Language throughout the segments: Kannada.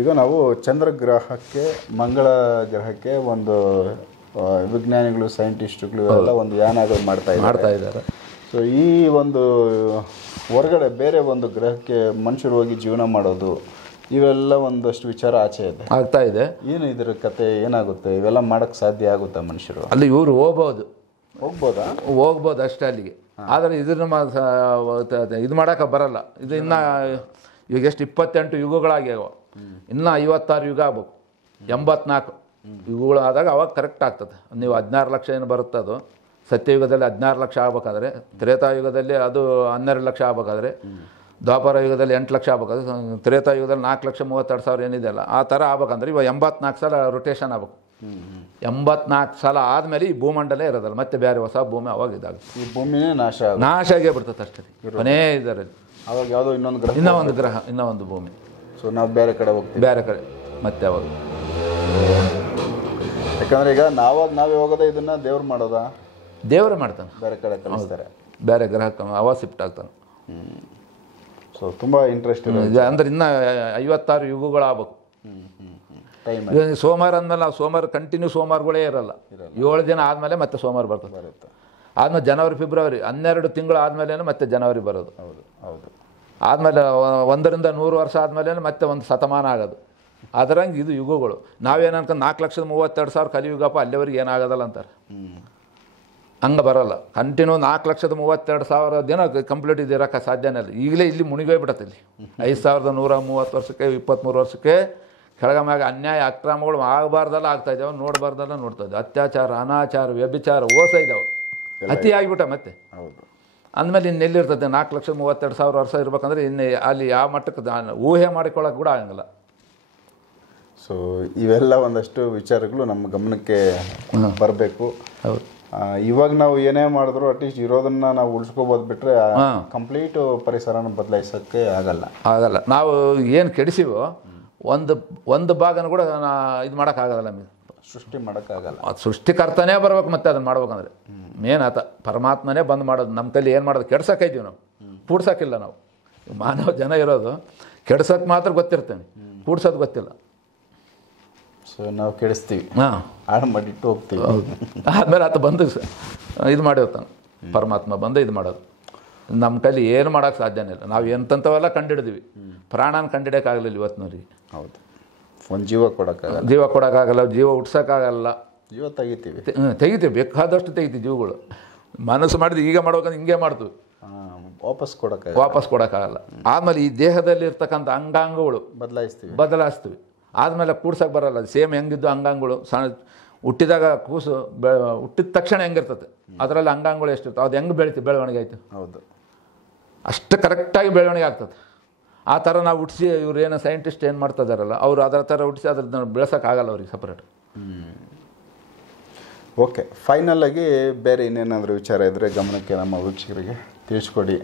ಈಗ ನಾವು ಚಂದ್ರಗ್ರಹಕ್ಕೆ ಮಂಗಳ ಗ್ರಹಕ್ಕೆ ಒಂದು ವಿಜ್ಞಾನಿಗಳು ಸೈಂಟಿಸ್ಟ್ಗಳು ಎಲ್ಲ ಒಂದು ಯಾನ ಮಾಡ್ತಾ ಇದ್ದಾರೆ. ಸೊ ಈ ಒಂದು ಹೊರಗಡೆ ಬೇರೆ ಒಂದು ಗ್ರಹಕ್ಕೆ ಮನುಷ್ಯರು ಹೋಗಿ ಜೀವನ ಮಾಡೋದು ಇವೆಲ್ಲ ಒಂದಷ್ಟು ವಿಚಾರ ಆಚೆ ಇದೆ, ಆಗ್ತಾ ಇದೆ. ಏನು ಇದರ ಕತೆ ಏನಾಗುತ್ತೆ? ಇವೆಲ್ಲ ಮಾಡೋಕ್ಕೆ ಸಾಧ್ಯ ಆಗುತ್ತಾ ಮನುಷ್ಯರು? ಅಲ್ಲಿ ಇವರು ಹೋಗ್ಬೋದು ಅಷ್ಟೇ ಅಲ್ಲಿಗೆ. ಆದರೆ ಇದನ್ನು ಇದು ಮಾಡೋಕೆ ಬರಲ್ಲ. ಇದು ಇನ್ನು ಇವಾಗ ಎಷ್ಟು 28 ಯುಗಗಳಾಗ್ಯಾವ, ಇನ್ನೂ 56 ಯುಗ ಆಗ್ಬೇಕು. 84 ಯುಗಗಳಾದಾಗ ಅವಾಗ ಕರೆಕ್ಟ್ ಆಗ್ತದೆ. ನೀವು 16 ಲಕ್ಷ ಏನು ಬರುತ್ತೆ, ಅದು ಸತ್ಯಯುಗದಲ್ಲಿ 16 ಲಕ್ಷ ಆಗ್ಬೇಕಾದ್ರೆ, ತ್ರೇತಾಯುಗದಲ್ಲಿ ಅದು 12 ಲಕ್ಷ ಆಗ್ಬೇಕಾದ್ರೆ, ದ್ವಾಪರ ಯುಗದಲ್ಲಿ 8 ಲಕ್ಷ ಆಗ್ಬೇಕಾದ್ರೆ, ತ್ರೇತಾಯುಗದಲ್ಲಿ 4,32,000 ಏನಿದೆಯಲ್ಲ ಆ ಥರ ಆಗ್ಬೇಕಂದ್ರೆ ಇವಾಗ 84 ಸಲ ರೊಟೇಷನ್ ಆಗ್ಬೇಕು. 84 ಸಲ ಆದಮೇಲೆ ಈ ಭೂಮಂಡಲ ಇರೋದಲ್ಲ, ಮತ್ತೆ ಬೇರೆ ಹೊಸ ಭೂಮಿ ಅವಾಗ ಇದಾಗುತ್ತೆ. ಈ ಭೂಮಿನೇ ನಾಶ ಆಗೇ ಬಿಡ್ತದೆ ಅಷ್ಟೇ. ಕೊನೇ ಇದರಲ್ಲಿ ಅವಾಗ ಯಾವುದೋ ಇನ್ನೊಂದು ಗ್ರಹ ಇನ್ನೊಂದು ಭೂಮಿ. ಸೊ ನಾವು ಬೇರೆ ಕಡೆ ಹೋಗ್ತೀವಿ, ಬೇರೆ ಕಡೆ ಮತ್ತೆ ಅವಾಗ. ಯಾಕಂದ್ರೆ ಈಗ ನಾವೇ ಹೋಗೋದ ಇದನ್ನ ದೇವ್ರು ಮಾಡೋದಾ? ದೇವರೇ ಮಾಡ್ತಾನೆ, ಬೇರೆ ಕಡೆ ಕಳಿಸ್ತಾರೆ, ಬೇರೆ ಗ್ರಹಕ್ಕೆ ಅವ ಶಿಫ್ಟ್ ಆಗ್ತಾನೆ. ಸೊ ತುಂಬ ಇಂಟ್ರೆಸ್ಟ್ ಅಂದ್ರೆ ಇನ್ನು 56 ಯುಗಗಳು ಆಗ್ಬೇಕು. ಸೋಮವಾರ ಅಂದಮೇಲೆ ನಾವು ಸೋಮವಾರ ಕಂಟಿನ್ಯೂ ಸೋಮವಾರಗಳೇ ಇರಲ್ಲ. 7 ದಿನ ಆದಮೇಲೆ ಮತ್ತೆ ಸೋಮವಾರ ಬರ್ತದೆ. ಆದಮೇಲೆ ಜನವರಿ ಫೆಬ್ರವರಿ 12 ತಿಂಗಳು ಆದಮೇಲೆ ಮತ್ತೆ ಜನವರಿ ಬರೋದು. ಹೌದು. ಆದಮೇಲೆ 1ರಿಂದ 100 ವರ್ಷ ಆದಮೇಲೆ ಮತ್ತೆ ಒಂದು ಶತಮಾನ ಆಗೋದು. ಅದರಂಗೆ ಇದು ಯುಗಗಳು. ನಾವೇನು ಅನ್ಕೊಂಡು 4,32,000 ಕಲಿಯುಗಪ್ಪ ಅಲ್ಲಿವರೆಗೆ ಏನಾಗೋದಲ್ಲ ಅಂತಾರೆ. ಹಂಗೆ ಬರೋಲ್ಲ. ಕಂಟಿನ್ಯೂ 4,32,000 ದಿನ ಕಂಪ್ಲೀಟ್ ಇದಿರೋಕ್ಕೆ ಸಾಧ್ಯನೇ ಇಲ್ಲ. ಈಗಲೇ ಇಲ್ಲಿ ಮುಣಿಗೋಗ್ಬಿಡತ್ತೆ. ಇಲ್ಲಿ 5,130 ವರ್ಷಕ್ಕೆ 23 ವರ್ಷಕ್ಕೆ ಕೆಳಗ ಮ್ಯಾಗ ಅನ್ಯಾಯ ಅಕ್ರಮಗಳು ಆಗಬಾರ್ದೆಲ್ಲ ಆಗ್ತಾಯಿದ್ದಾವೆ, ನೋಡಬಾರ್ದೆಲ್ಲ ನೋಡ್ತಾ ಇದ್ದಾವೆ. ಅತ್ಯಾಚಾರ, ಅನಾಚಾರ, ವ್ಯಭಿಚಾರ ಓಸ ಇದ್ದಾವೆ. ಅತಿ ಆಗಿಬಿಟ್ಟ ಮತ್ತೆ. ಅಂದಮೇಲೆ ಇನ್ನೆಲ್ಲಿರ್ತದೆ? 4,32,000 ವರ್ಷ ಇರ್ಬೇಕಂದ್ರೆ ಇನ್ನು ಅಲ್ಲಿ ಯಾವ ಮಟ್ಟಕ್ಕೆ ಊಹೆ ಮಾಡಿಕೊಳ್ಳೋಕೆ ಕೂಡ ಆಗಂಗಿಲ್ಲ. ಸೊ ಇವೆಲ್ಲ ಒಂದಷ್ಟು ವಿಚಾರಗಳು ನಮ್ಮ ಗಮನಕ್ಕೆ ಬರಬೇಕು. ಹೌದು. ಇವಾಗ ನಾವು ಏನೇ ಮಾಡಿದ್ರು ಅಟ್ಲೀಸ್ಟ್ ಇರೋದನ್ನ ನಾವು ಉಳಿಸ್ಕೋಬೋದು, ಬಿಟ್ಟರೆ ಕಂಪ್ಲೀಟ್ ಪರಿಸರನ ಬದಲಾಯಿಸೋಕ್ಕೆ ಆಗಲ್ಲ. ನಾವು ಏನು ಕೆಡಿಸಿವೋ ಒಂದು ಭಾಗನ ಕೂಡ ಇದು ಮಾಡೋಕ್ಕಾಗಲ್ಲ. ನಮಗೆ ಸೃಷ್ಟಿ ಮಾಡೋಕ್ಕಾಗಲ್ಲ. ಅದು ಸೃಷ್ಟಿಕರ್ತನೇ ಬರ್ಬೇಕು. ಮತ್ತೆ ಅದನ್ನು ಮಾಡ್ಬೇಕಂದ್ರೆ ಮೇನ್ ಆತ ಪರಮಾತ್ಮನೇ ಬಂದು ಮಾಡೋದು. ನಮ್ಮ ಕೈಲಿ ಏನು ಮಾಡೋದು? ಕೆಡ್ಸೋಕ್ಕೈತೀವಿ ನಾವು, ಕೂಡ್ಸೋಕ್ಕಿಲ್ಲ. ನಾವು ಮಾನವ ಜನ ಇರೋದು ಕೆಡ್ಸೋಕ್ಕೆ ಮಾತ್ರ ಗೊತ್ತಿರ್ತೇನೆ, ಕೂಡ್ಸೋದು ಗೊತ್ತಿಲ್ಲ. ಸೊ ನಾವು ಕೆಡಿಸ್ತೀವಿ, ಹಾಳು ಮಾಡಿಟ್ಟು ಹೋಗ್ತೀವಿ. ಆದಮೇಲೆ ಆತ ಬಂದು ಇದು ಮಾಡಿರ್ತಾನೆ, ಪರಮಾತ್ಮ ಬಂದು ಇದು ಮಾಡೋದು. ನಮ್ಮ ಕೈಲಿ ಏನು ಮಾಡೋಕ್ಕೆ ಸಾಧ್ಯನೇ ಇಲ್ಲ. ನಾವು ಎಂಥವೆಲ್ಲ ಕಂಡಿಡಿದ್ವಿ, ಪ್ರಾಣನ ಕಂಡಿಡಿಯೋಕ್ಕಾಗಲಿಲ್ಲ ಇವತ್ತಿನವ್ರಿಗೆ. ಹೌದು. ಒಂದು ಜೀವ ಕೊಡೋಕ್ಕಾಗಲ್ಲ, ಜೀವ ಹುಟ್ಸೋಕ್ಕಾಗಲ್ಲ. ಜೀವ ತೆಗಿತೀವಿ, ಬೇಕಾದಷ್ಟು ತೆಗಿತೀವಿ ಜೀವಗಳು. ಮನಸ್ಸು ಮಾಡಿದ್ರೆ ಈಗ ಮಾಡ್ಬೇಕಂದ್ರೆ ಹಿಂಗೆ ಮಾಡ್ತೀವಿ, ವಾಪಸ್ ಕೊಡೋಕ್ಕಾಗಲ್ಲ. ಆದಮೇಲೆ ಈ ದೇಹದಲ್ಲಿ ಇರ್ತಕ್ಕಂಥ ಅಂಗಾಂಗಗಳು ಬದಲಾಯಿಸ್ತೀವಿ. ಆದಮೇಲೆ ಕೂಡ್ಸೋಕೆ ಬರಲ್ಲ. ಸೇಮ್ ಹೆಂಗಿದ್ದು ಅಂಗಾಂಗಗಳು ಹುಟ್ಟಿದಾಗ ಕೂಸು ಹುಟ್ಟಿದ ತಕ್ಷಣ ಹೆಂಗಿರ್ತದೆ, ಅದರಲ್ಲಿ ಅಂಗಾಂಗಗಳು ಎಷ್ಟಿರ್ತವೆ, ಅದು ಹೆಂಗೆ ಬೆಳವಣಿಗೆ ಆಯಿತು. ಹೌದು. ಅಷ್ಟು ಕರೆಕ್ಟಾಗಿ ಬೆಳವಣಿಗೆ ಆಗ್ತದೆ. ಆ ಥರ ನಾವು ಹುಟ್ಟಿಸಿ ಇವ್ರು ಏನೋ ಸೈಂಟಿಸ್ಟ್ ಏನು ಮಾಡ್ತಾ ಇದ್ದಾರಲ್ಲ, ಅವರು ಅದರ ಥರ ಹುಟ್ಟಿಸಿ ಅದ್ರದ್ದು ಬೆಳೆಸೋಕ್ಕಾಗಲ್ಲ ಅವ್ರಿಗೆ ಸಪ್ರೇಟ್. ಓಕೆ, ಫೈನಲ್ ಆಗಿ ಬೇರೆ ಇನ್ನೇನಾದರೂ ವಿಚಾರ ಇದ್ದರೆ ಗಮನಕ್ಕೆ ನಮ್ಮ ವೀಕ್ಷಕರಿಗೆ ತಿಳಿಸ್ಕೊಡಿ.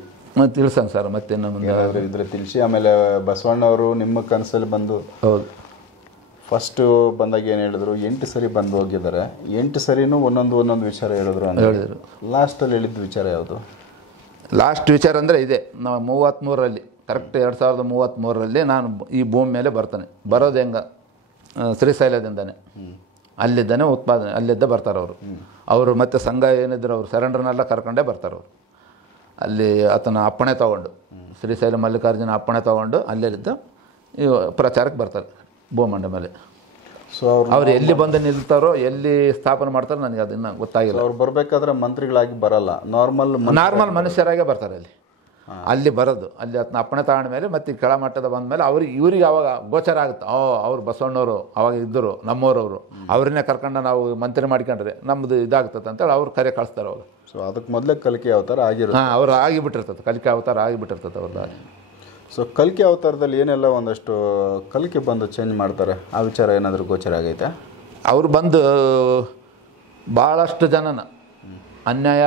ತಿಳಿಸೋಣ ಸರ್, ಮತ್ತೆ ಏನಾದರೂ ಇದ್ರೆ ತಿಳಿಸಿ. ಆಮೇಲೆ ಬಸವಣ್ಣವರು ನಿಮ್ಮ ಕನಸಲ್ಲಿ ಬಂದು, ಹೌದು, ಫಸ್ಟು ಬಂದಾಗ ಏನು ಹೇಳಿದ್ರು, 8 ಸರಿ ಬಂದು ಹೋಗಿದ್ದಾರೆ. 8 ಸರಿನೂ ಒಂದೊಂದು ವಿಚಾರ ಹೇಳಿದ್ರು ಅಂತ ಹೇಳಿದರು. ಲಾಸ್ಟಲ್ಲಿ ಹೇಳಿದ್ದು ವಿಚಾರ ಯಾವುದು? ಲಾಸ್ಟ್ ವಿಚಾರ ಅಂದರೆ ಇದೆ. ನಾವು 33ರಲ್ಲಿ ಕರೆಕ್ಟ್ 2033ರಲ್ಲಿ ನಾನು ಈ ಭೂಮಿ ಮೇಲೆ ಬರ್ತಾನೆ. ಬರೋದು ಹೆಂಗೆ? ಶ್ರೀಶೈಲದಿಂದನೇ, ಅಲ್ಲಿದ್ದಾನೆ ಉತ್ಪಾದನೆ, ಅಲ್ಲಿದ್ದ ಬರ್ತಾರೆ ಅವರು ಮತ್ತೆ ಸಂಘ ಏನಿದ್ರು ಅವರು ಸರೆಂಡ್ರನ್ನೆಲ್ಲ ಕರ್ಕೊಂಡೇ ಬರ್ತಾರೆ ಅವರು. ಅಲ್ಲಿ ಆತನ ಅಪ್ಪಣೆ ತೊಗೊಂಡು, ಶ್ರೀಶೈಲ ಮಲ್ಲಿಕಾರ್ಜುನ ಅಪ್ಪಣೆ ತೊಗೊಂಡು ಅಲ್ಲಿದ್ದ ಈ ಪ್ರಚಾರಕ್ಕೆ ಬರ್ತಾರೆ ಭೂಮಂಡ ಮೇಲೆ. ಸೊ ಅವ್ರು ಎಲ್ಲಿ ಬಂದು ನಿಲ್ತಾರೋ, ಎಲ್ಲಿ ಸ್ಥಾಪನೆ ಮಾಡ್ತಾರೋ ನನಗೆ ಅದನ್ನು ಗೊತ್ತಾಗಿಲ್ಲ. ಅವ್ರು ಬರಬೇಕಾದ್ರೆ ಮಂತ್ರಿಗಳಾಗಿ ಬರಲ್ಲ, ನಾರ್ಮಲ್ ಮನುಷ್ಯರಾಗೇ ಬರ್ತಾರೆ ಅಲ್ಲಿ ಬರೋದು. ಅಲ್ಲಿ ಅದನ್ನ ಅಪ್ಪಣೆ ತಗೊಂಡ ಮೇಲೆ ಮತ್ತೆ ಕೆಳ ಮಟ್ಟದ ಬಂದ ಮೇಲೆ ಇವ್ರಿಗೆ ಅವಾಗ ಗೋಚರ ಆಗುತ್ತೆ, ಅವ್ರು ಬಸವಣ್ಣವರು ಅವಾಗ ಇದ್ದರು, ನಮ್ಮೂರವರು, ಅವ್ರನ್ನೇ ಕರ್ಕೊಂಡು ನಾವು ಮಂತ್ರಿ ಮಾಡ್ಕೊಂಡ್ರೆ ನಮ್ಮದು ಇದಾಗ್ತದೆ ಅಂತೇಳಿ ಅವ್ರು ಕರೆ ಕಳಿಸ್ತಾರೆ ಅವಾಗ. ಸೊ ಅದಕ್ಕೆ ಮೊದಲೇ ಕಲಿಕೆ ಅವತಾರ ಆಗಿರುತ್ತೆ. ಅವ್ರು ಆಗಿಬಿಟ್ಟಿರ್ತದೆ, ಕಲಿಕೆ ಅವತಾರ ಆಗಿಬಿಟ್ಟಿರ್ತದೆ ಅವ್ರದ್ದು. ಸೊ ಕಲ್ಕಿ ಅವತಾರದಲ್ಲಿ ಏನೆಲ್ಲ ಒಂದಷ್ಟು ಕಲ್ಕಿ ಬಂದು ಚೇಂಜ್ ಮಾಡ್ತಾರೆ, ಆ ವಿಚಾರ ಏನಾದರೂ ಗೋಚರ ಆಗೈತೆ? ಅವರು ಬಂದು ಭಾಳಷ್ಟು ಜನನ ಅನ್ಯಾಯ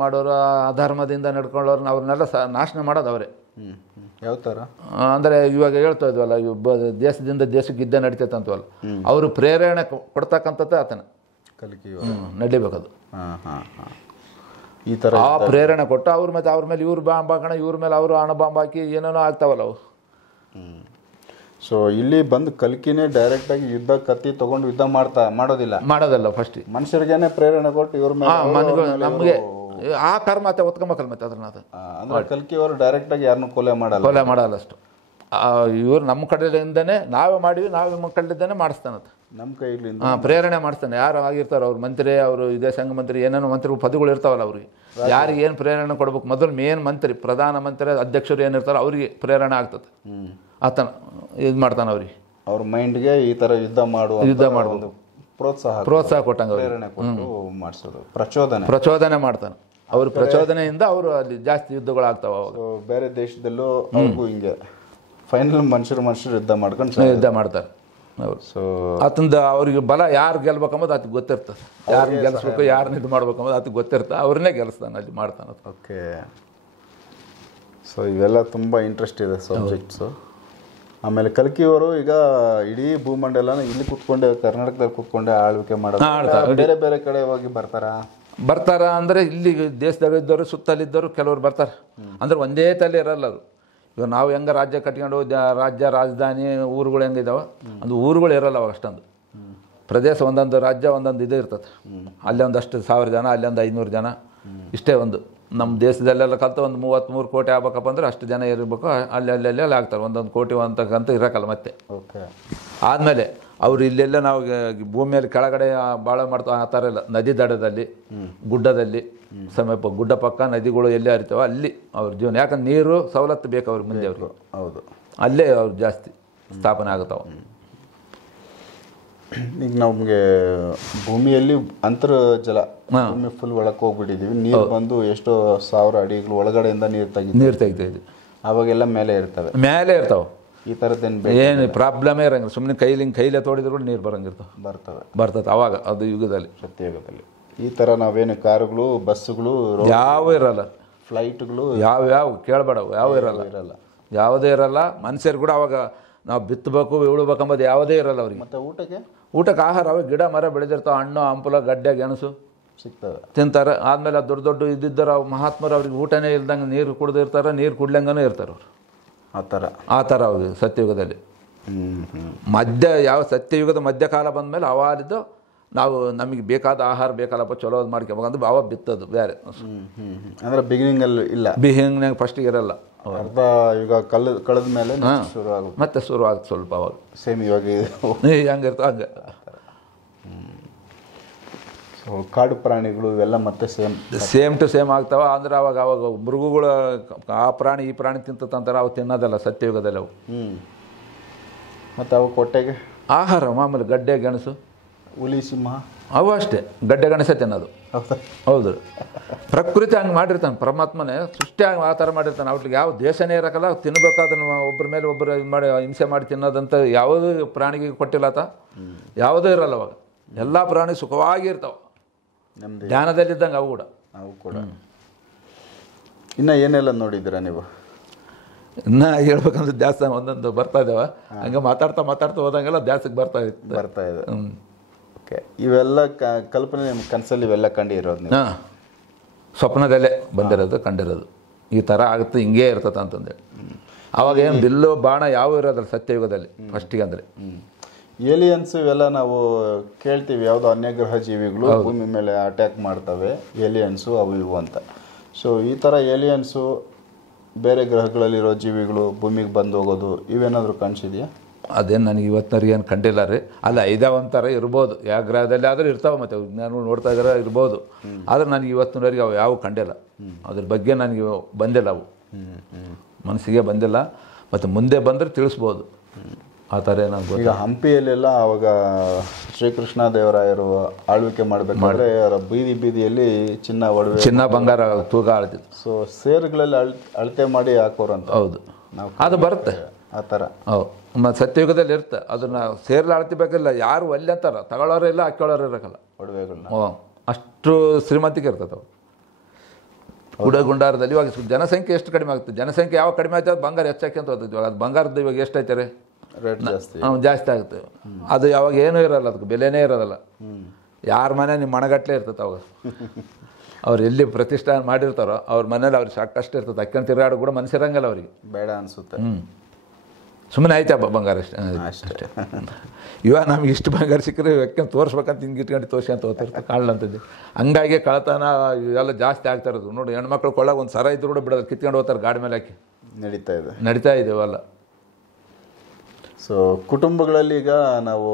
ಮಾಡೋರು, ಅಧರ್ಮದಿಂದ ನಡ್ಕೊಳ್ಳೋರು ಅವ್ರನ್ನೆಲ್ಲ ನಾಶನ ಮಾಡೋದು ಅವರೇ. ಯಾವ ಥರ ಅಂದರೆ ಇವಾಗ ಹೇಳ್ತಾ ಇದ್ವಲ್ಲ, ದೇಶದಿಂದ ದೇಶಕ್ಕೆ ಇದ್ದೇ ನಡಿತೈತೆ ಅಂತವಲ್ಲ, ಅವರು ಪ್ರೇರಣೆ ಕೊಡ್ತಕ್ಕಂಥದ್ದು ಆತನ ಕಲ್ಕಿ ನಡಿಬೇಕದು. ಈ ಥರ ಆ ಪ್ರೇರಣೆ ಕೊಟ್ಟು ಅವ್ರ ಮೇಲೆ ಇವ್ರು ಬಾಂಬ್ ಹಾಕೋಣ, ಇವ್ರ ಮೇಲೆ ಅವರು ಅಣು ಬಾಂಬ್ ಹಾಕಿ ಏನೇನೋ ಆಗ್ತಾವಲ್ಲ ಅವು. ಸೊ ಇಲ್ಲಿ ಬಂದು ಕಲ್ಕಿನೇ ಡೈರೆಕ್ಟಾಗಿ ಯುದ್ಧ ಕತ್ತಿ ತೊಗೊಂಡು ಯುದ್ಧ ಮಾಡೋದಿಲ್ಲ ಫಸ್ಟ್ ಮನುಷ್ಯರಿಗೇನೆ ಪ್ರೇರಣೆ ಕೊಟ್ಟು ಇವ್ರ ಮೇಲೆ ನಮಗೆ ಆ ಕರ್ಮ ಮತ್ತೆ ಒತ್ಕೊಂಬೇಕಲ್ಲ ಮತ್ತೆ ಅದನ್ನ ಅಂದ್ರೆ ಕಲ್ಕಿ ಅವರು ಡೈರೆಕ್ಟಾಗಿ ಯಾರನ್ನೂ ಕೊಲೆ ಮಾಡಲ್ಲ ಅಷ್ಟು. ಇವ್ರು ನಮ್ಮ ಕಡೆಯಿಂದನೇ ನಾವೇ ಮಾಡಿವಿ, ನಾವೇ ನಮ್ಮ ಕಡೆಯಿಂದನೇ ಮಾಡಿಸ್ತಾನಂತ, ನಮ್ಮ ಕೈಲಿಂದ ಪ್ರೇರಣೆ ಮಾಡಿಸ್ತಾನೆ. ಯಾರು ಆಗಿರ್ತಾರೋ ಅವ್ರ ಮಂತ್ರಿ, ಅವರು ವಿದೇಶಾಂಗ ಮಂತ್ರಿ, ಏನೇನೋ ಮಂತ್ರಿ ಪದಗಳು ಇರ್ತಾವಲ್ಲ ಅವ್ರಿಗೆ, ಯಾರಿಗೆ ಏನು ಪ್ರೇರಣೆ ಕೊಡ್ಬೇಕು, ಮೊದಲು ಮೇನ್ ಮಂತ್ರಿ, ಪ್ರಧಾನ ಮಂತ್ರಿ, ಅಧ್ಯಕ್ಷರು ಏನಿರ್ತಾರೋ ಅವ್ರಿಗೆ ಪ್ರೇರಣೆ ಆಗ್ತದೆ. ಆತನ ಇದು ಮಾಡ್ತಾನೆ ಅವ್ರಿಗೆ, ಅವ್ರ ಮೈಂಡ್ಗೆ ಈ ಥರ ಯುದ್ಧ ಮಾಡ್ಬೋದು ಪ್ರೋತ್ಸಾಹ ಕೊಟ್ಟಂಗೆ ಪ್ರೇರಣೆ ಕೊಟ್ಟು ಮಾಡಿಸೋದು, ಪ್ರಚೋದನೆ ಮಾಡ್ತಾನೆ. ಅವ್ರ ಪ್ರಚೋದನೆಯಿಂದ ಅವರು ಅಲ್ಲಿ ಜಾಸ್ತಿ ಯುದ್ಧಗಳಾಗ್ತಾವ. ಬೇರೆ ದೇಶದಲ್ಲೂ ಅವ್ರಿಗೂ ಹಿಂಗೆ ಫೈನಲ್ ಮನುಷ್ಯರು ಯುದ್ಧ ಮಾಡ್ತಾರೆ ಅವರು. ಸೊ ಆತಂದ ಅವ್ರಿಗೆ ಬಲ ಯಾರು ಗೆಲ್ಬೇಕಂಬುದು ಆತಗೆ ಗೊತ್ತಿರ್ತದೆ, ಯಾರನ್ನ ಗೆಲ್ಲಿಸ್ಬೇಕು, ಯಾರನ್ನ ಇದು ಮಾಡ್ಬೇಕಂಬುದು ಆತಗೆ ಗೊತ್ತಿರ್ತದೆ, ಅವ್ರನ್ನೇ ಗೆಲ್ಲಿಸ್ತಾನೆ, ಅಲ್ಲಿ ಮಾಡ್ತಾನೆ. ಓಕೆ. ಸೊ ಇವೆಲ್ಲ ತುಂಬ ಇಂಟ್ರೆಸ್ಟ್ ಇದೆ ಸಬ್ಜೆಕ್ಟ್ಸು. ಆಮೇಲೆ ಕಲ್ಕಿಯವರು ಈಗ ಇಡೀ ಭೂಮಂಡಲನ ಇಲ್ಲಿ ಕೂತ್ಕೊಂಡೆ, ಕರ್ನಾಟಕದಲ್ಲಿ ಕೂತ್ಕೊಂಡೆ ಆಳ್ವಿಕೆ ಮಾಡೋದು. ಬೇರೆ ಬೇರೆ ಕಡೆ ಹೋಗಿ ಬರ್ತಾರ ಅಂದರೆ ಇಲ್ಲಿ ದೇಶದಾಗ ಇದ್ದವರು, ಸುತ್ತಲಿದ್ದವರು ಕೆಲವರು ಬರ್ತಾರೆ. ಅಂದ್ರೆ ಒಂದೇ ತಲೆ ಇರಲ್ಲ ಅದು. ಇವಾಗ ನಾವು ಹೆಂಗೆ ರಾಜ್ಯ ಕಟ್ಕೊಂಡು ರಾಜ್ಯ ರಾಜಧಾನಿ ಊರುಗಳು ಹೆಂಗಿದಾವೆ, ಅದು ಊರುಗಳು ಇರಲ್ಲ ಅವಾಗ ಅಷ್ಟೊಂದು. ಪ್ರದೇಶ ಒಂದೊಂದು ರಾಜ್ಯ ಒಂದೊಂದು ಇದು ಇರ್ತದೆ. ಅಲ್ಲಿ ಒಂದಷ್ಟು 1000 ಜನ, ಅಲ್ಲಿ ಒಂದು 500 ಜನ, ಇಷ್ಟೇ. ಒಂದು ನಮ್ಮ ದೇಶದಲ್ಲೆಲ್ಲ ಕಲ್ತು ಒಂದು 33 ಕೋಟಿ ಆಗ್ಬೇಕಪ್ಪ ಅಂದ್ರೆ ಅಷ್ಟು ಜನ ಇರಬೇಕು. ಅಲ್ಲಿ ಆಗ್ತಾರೆ. ಒಂದೊಂದು ಕೋಟಿ ಅಂತಕ್ಕಂತ ಇರೋಕ್ಕಲ್ಲ ಮತ್ತೆ. ಓಕೆ. ಆದಮೇಲೆ ಅವರು ಇಲ್ಲೆಲ್ಲ ನಾವು ಭೂಮಿಯಲ್ಲಿ ಕೆಳಗಡೆ ಭಾಳ ಮಾಡ್ತಾ ಆ ಥರ ಇಲ್ಲ. ನದಿ ದಡದಲ್ಲಿ, ಗುಡ್ಡದಲ್ಲಿ, ಸಮೀಪ ಗುಡ್ಡ ಪಕ್ಕ ನದಿಗಳು ಎಲ್ಲಿ ಹರಿತಾವ ಅಲ್ಲಿ ಅವ್ರ ಜೀವನ. ಯಾಕಂದ್ರೆ ನೀರು ಸವಲತ್ತು ಬೇಕು ಅವ್ರಿಗೆ ಮುಂದೆ. ಅವ್ರಿಗೆ ಹೌದು, ಅಲ್ಲೇ ಅವ್ರು ಜಾಸ್ತಿ ಸ್ಥಾಪನೆ ಆಗುತ್ತಾವೆ. ಈಗ ನಮಗೆ ಭೂಮಿಯಲ್ಲಿ ಅಂತರ್ಜಲ, ಭೂಮಿ ಫುಲ್ ಒಳಕ್ಕೆ ಹೋಗ್ಬಿಟ್ಟಿದ್ದೀವಿ. ನೀರು ಬಂದು ಎಷ್ಟೋ 1000 ಅಡಿಗಳು ಒಳಗಡೆಯಿಂದ ನೀರು ತೆಗಿತಾ ಇದ್ವಿ. ಅವಾಗೆಲ್ಲ ಮೇಲೆ ಇರ್ತಾವೆ. ಈ ಥರದ್ದೇನು ಏನು ಪ್ರಾಬ್ಲಮೇ ಇರಂಗಿಲ್ಲ. ಸುಮ್ಮನೆ ಕೈಲೇ ತೋಡಿದ್ರು ಕೂಡ ನೀರು ಬರ್ತದೆ ಅವಾಗ. ಅದು ಯುಗದಲ್ಲಿ, ಸತ್ಯಯುಗದಲ್ಲಿ ಈ ಥರ ನಾವೇನು ಕಾರುಗಳು, ಬಸ್ಸುಗಳು ಯಾವ ಇರಲ್ಲ, ಫ್ಲೈಟ್ಗಳು ಯಾವ ಕೇಳಬೇಡವು, ಯಾವ ಇರಲ್ಲ, ಯಾವುದೇ ಇರಲ್ಲ. ಮನುಷ್ಯರು ಕೂಡ ಅವಾಗ ನಾವು ಬಿತ್ತಬೇಕು, ಉಳ್ಬೇಕಂಬುದು ಯಾವುದೇ ಇರಲ್ಲ ಅವ್ರಿಗೆ. ಮತ್ತು ಊಟಕ್ಕೆ ಆಹಾರ ಅವಾಗ ಗಿಡ ಮರ ಬೆಳೆದಿರ್ತಾವೆ. ಹಣ್ಣು ಹಂಪಲ ಗಡ್ಡೆ ಗೆಣಸು ಸಿಗ್ತವೆ, ತಿಂತಾರೆ. ಆದಮೇಲೆ ದೊಡ್ಡ ಇದ್ದಿದ್ದರು ಮಹಾತ್ಮರು ಅವ್ರಿಗೆ ಊಟನೇ ಇಲ್ದಂಗೆ ನೀರು ಕುಡ್ದಿರ್ತಾರೆ, ನೀರು ಕುಡ್ಲಂಗನೂ ಇರ್ತಾರೆ ಅವರು. ಆ ಥರ ಅವ್ರಿಗೆ ಸತ್ಯಯುಗದಲ್ಲಿ. ಸತ್ಯಯುಗದ ಮಧ್ಯಕಾಲ ಬಂದಮೇಲೆ ಅವಾಗಿದ್ದು ನಾವು ನಮಗೆ ಬೇಕಾದ ಆಹಾರ ಬೇಕಲ್ಲಪ್ಪ, ಚಲೋದು ಮಾಡ್ಕೊಬೇಕಂದ್ರೆ ಅವಾಗ ಬಿತ್ತದು ಬೇರೆ. ಅಂದರೆ ಬಿಗಿನಿಂಗಲ್ಲಿ ಇಲ್ಲ, ಬಿಗಿನಿಂಗ್ ಫಸ್ಟಿಗೆ ಇರಲ್ಲ. ಅರ್ಧ ಯುಗ ಕಳೆದ ಮೇಲೆ ಮತ್ತೆ ಶುರು ಆಗುತ್ತೆ ಸ್ವಲ್ಪ. ಅವಾಗ ಸೇಮ್ ಇವಾಗ ಹೆಂಗಿರ್ತೋ ಹಂಗೆ. ಸೊ ಕಾಡು ಪ್ರಾಣಿಗಳು ಇವೆಲ್ಲ ಮತ್ತೆ ಸೇಮ್ ಟು ಸೇಮ್ ಆಗ್ತಾವೆ. ಅಂದರೆ ಅವಾಗ ಮೃಗಗಳು ಆ ಪ್ರಾಣಿ ಈ ಪ್ರಾಣಿ ತಿಂತಂತಾರೆ, ಅವು ತಿನ್ನೋದಲ್ಲ ಸತ್ಯಯುಗದಲ್ಲಿ. ಅವು ಮತ್ತು ಅವು ಕೊಟ್ಟೆಗೆ ಆಹಾರ ಮಾಮೂಲಿ ಗಡ್ಡೆ ಗೆಣಸು, ಹುಲಿ, ಸಿಂಹ ಅವು ಅಷ್ಟೇ. ಗಡ್ಡೆ ಗೆಣಸೆ ತಿನ್ನೋದು. ಹೌದು, ಪ್ರಕೃತಿ ಹಂಗೆ ಮಾಡಿರ್ತಾನೆ. ಪರಮಾತ್ಮನೇ ಸೃಷ್ಟಿ ಹಂಗೆ ಆ ಥರ ಮಾಡಿರ್ತಾನೆ. ಅವ್ರಿಗೆ ಯಾವ ದೇಶನೇ ಇರೋಕ್ಕಲ್ಲ, ತಿನ್ನಬೇಕಾದನ್ನು ಒಬ್ಬರ ಮೇಲೆ ಒಬ್ಬರು ಇದು ಮಾಡಿ ಹಿಂಸೆ ಮಾಡಿ ತಿನ್ನೋದಂತ ಯಾವುದೂ ಪ್ರಾಣಿಗೆ ಕೊಟ್ಟಿಲ್ಲ ಆತ. ಯಾವುದೂ ಇರಲ್ಲ ಅವಾಗ. ಎಲ್ಲ ಪ್ರಾಣಿ ಸುಖವಾಗಿ ಇರ್ತಾವೆ, ಧ್ಯಾನದಲ್ಲಿದ್ದಂಗೆ ಅವು ಕೂಡ. ಇನ್ನು ಏನೆಲ್ಲ ನೋಡಿದ್ದೀರಾ ನೀವು? ಇನ್ನು ಹೇಳ್ಬೇಕಂದ್ರೆ ಜಾಸ್ತಿ ಒಂದೊಂದು ಬರ್ತಾ ಇದ್ದಾವೆ. ಹಂಗೆ ಮಾತಾಡ್ತಾ ಹೋದಂಗೆಲ್ಲ ಜಾಸ್ತಿಗೆ ಬರ್ತಾ ಇದೆ. ಓಕೆ. ಇವೆಲ್ಲ ಕಲ್ಪನೆ ನಿಮ್ಮ ಕನಸಲ್ಲಿ ಇವೆಲ್ಲ ಕಂಡಿರೋದು ನೀವು? ಸ್ವಪ್ನದಲ್ಲೇ ಬಂದಿರೋದು, ಕಂಡಿರೋದು. ಈ ಥರ ಆಗುತ್ತೆ, ಹಿಂಗೇ ಇರ್ತದೆ ಅಂತಂದೇಳಿ. ಅವಾಗ ಏನು ಬಿಲ್ಲು ಬಾಣ ಯಾವ ಇರೋದಲ್ಲ ಸತ್ಯಯುಗದಲ್ಲಿ ಫಸ್ಟಿಗೆ. ಅಂದರೆ ಏಲಿಯನ್ಸ್ ಇವೆಲ್ಲ ನಾವು ಕೇಳ್ತೀವಿ, ಯಾವುದೋ ಅನ್ಯಗ್ರಹ ಜೀವಿಗಳು ಭೂಮಿ ಮೇಲೆ ಅಟ್ಯಾಕ್ ಮಾಡ್ತವೆ, ಏಲಿಯನ್ಸು ಅವು ಇವು ಅಂತ. ಸೊ ಈ ಥರ ಏಲಿಯನ್ಸು, ಬೇರೆ ಗ್ರಹಗಳಲ್ಲಿರೋ ಜೀವಿಗಳು ಭೂಮಿಗೆ ಬಂದು ಹೋಗೋದು, ಇವೇನಾದರೂ ಕಾಣಿಸಿದೆಯಾ? ಅದೇನು ನನಗೆ ಇವತ್ತಿನವ್ರಿಗೆ ಏನು ಕಂಡಿಲ್ಲ ರೀ. ಅಲ್ಲ, ಒಂಥರ ಇರ್ಬೋದು, ಯಾವ ಗ್ರಹದಲ್ಲಿ ಆದರೂ ಇರ್ತಾವೆ. ಮತ್ತು ವಿಜ್ಞಾನಿಗಳು ನೋಡ್ತಾ ಇದ್ದಾರೆ, ಇರ್ಬೋದು. ಆದರೆ ನನಗೆ ಇವತ್ತಿನವರೆಗೆ ಅವು ಯಾವ ಕಂಡಿಲ್ಲ. ಅದ್ರ ಬಗ್ಗೆ ನನಗೆ ಬಂದಿಲ್ಲ, ಅವು ಮನಸ್ಸಿಗೆ ಬಂದಿಲ್ಲ. ಮತ್ತು ಮುಂದೆ ಬಂದರೆ ತಿಳಿಸ್ಬೋದು. ಆ ಥರ ಏನಾಗ ಈಗ ಹಂಪಿಯಲ್ಲೆಲ್ಲ ಅವಾಗ ಶ್ರೀಕೃಷ್ಣ ದೇವರಾಯರು ಆಳ್ವಿಕೆ ಮಾಡಬೇಕಾದ್ರೆ ಬೀದಿಯಲ್ಲಿ ಚಿನ್ನ ಬಂಗಾರ ತೂಗ ಆಳ್ತಿತ್ತು. ಸೊ ಸೇರುಗಳಲ್ಲಿ ಅಳತೆ ಮಾಡಿ ಹಾಕೋರಂತ. ಹೌದು, ಅದು ಬರುತ್ತೆ ಆ ಥರ. ಹೌದು, ಮತ್ತು ಸತ್ಯಯುಗದಲ್ಲಿ ಇರುತ್ತೆ. ಅದನ್ನು ಸೇರ್ಲು ಅಳ್ತಿಬೇಕಿಲ್ಲ. ಯಾರು ಒಲ್ಲೆ ಅಂತಾರ, ತಗೊಳ್ಳೋರು ಇಲ್ಲ, ಹಾಕೊಳ್ಳೋರು ಇರೋಕ್ಕಲ್ಲ ಒಡವೆಗಳನ್ನ. ಅಷ್ಟು ಶ್ರೀಮಂತಿಕೆ ಇರ್ತದೆ ಅವು. ಗುಂಡಾರದಲ್ಲಿ ಇವಾಗ ಜನಸಂಖ್ಯೆ ಎಷ್ಟು ಕಡಿಮೆ ಆಗುತ್ತೆ. ಜನಸಂಖ್ಯೆ ಯಾವಾಗ ಕಡಿಮೆ ಆಯ್ತು, ಅದು ಬಂಗಾರ ಹೆಚ್ಚಾಕಿ ಅಂತ ಹೋಗ್ತದೆ. ಇವಾಗ ಅದು ಬಂಗಾರದ ಇವಾಗ ಎಷ್ಟೈತೆ ರೇಟ್ ಜಾಸ್ತಿ ಆಗುತ್ತೆ. ಅದು ಯಾವಾಗ ಏನೂ ಇರೋಲ್ಲ, ಅದಕ್ಕೆ ಬೆಲೆನೇ ಇರೋದಲ್ಲ. ಯಾರ ಮನೆ ನಿಮ್ಮ ಮಣಗಟ್ಟಲೆ ಇರ್ತದೆ ಅವಾಗ. ಅವ್ರು ಎಲ್ಲಿ ಪ್ರತಿಷ್ಠಾನ ಮಾಡಿರ್ತಾರೋ ಅವ್ರ ಮನೇಲಿ ಅವ್ರಿಗೆ ಸಾಕಷ್ಟು ಇರ್ತದೆ. ಅಕ್ಕಂತ ತಿರುಗಾಡು ಕೂಡ ಮನಸ್ಸಿರಂಗಲ್ಲ ಅವ್ರಿಗೆ, ಬೇಡ ಅನಿಸುತ್ತೆ. ಸುಮ್ಮನೆ ಆಯ್ತಪ್ಪ ಬಂಗಾರ ಅಷ್ಟೇ ಅಷ್ಟೇ. ಇವಾಗ ನಮ್ಗೆ ಇಷ್ಟು ಬಂಗಾರ ಸಿಕ್ಕರೆ ಯಾಕೆ ತೋರಿಸ್ಬೇಕಂತ ಹಿಂಗೆ ಇಟ್ಕೊಂಡು ತೋರಿಸ್ಕೊಂತ ಹೋಗ್ತಿರ್ತಾರೆ ಕಾಣಲಂತದ್ದು. ಹಂಗಾಗಿ ಕಳತನ ಇವೆಲ್ಲ ಜಾಸ್ತಿ ಆಗ್ತಾ ಇರೋದು. ನೋಡಿ ಹೆಣ್ಮಕ್ಳು ಕೊಳ್ಳಾಗ ಒಂದು ಸರ ಇದ್ರು ಕೂಡ ಬಿಡೋದು, ಕಿತ್ಕೊಂಡು ಹೋಗ್ತಾರೆ ಗಾಡಿ ಮೇಲೆ ಹಾಕಿ. ನಡೀತಾ ಇದೆ ಇವೆಲ್ಲ. ಸೊ ಕುಟುಂಬಗಳಲ್ಲಿ ಈಗ ನಾವು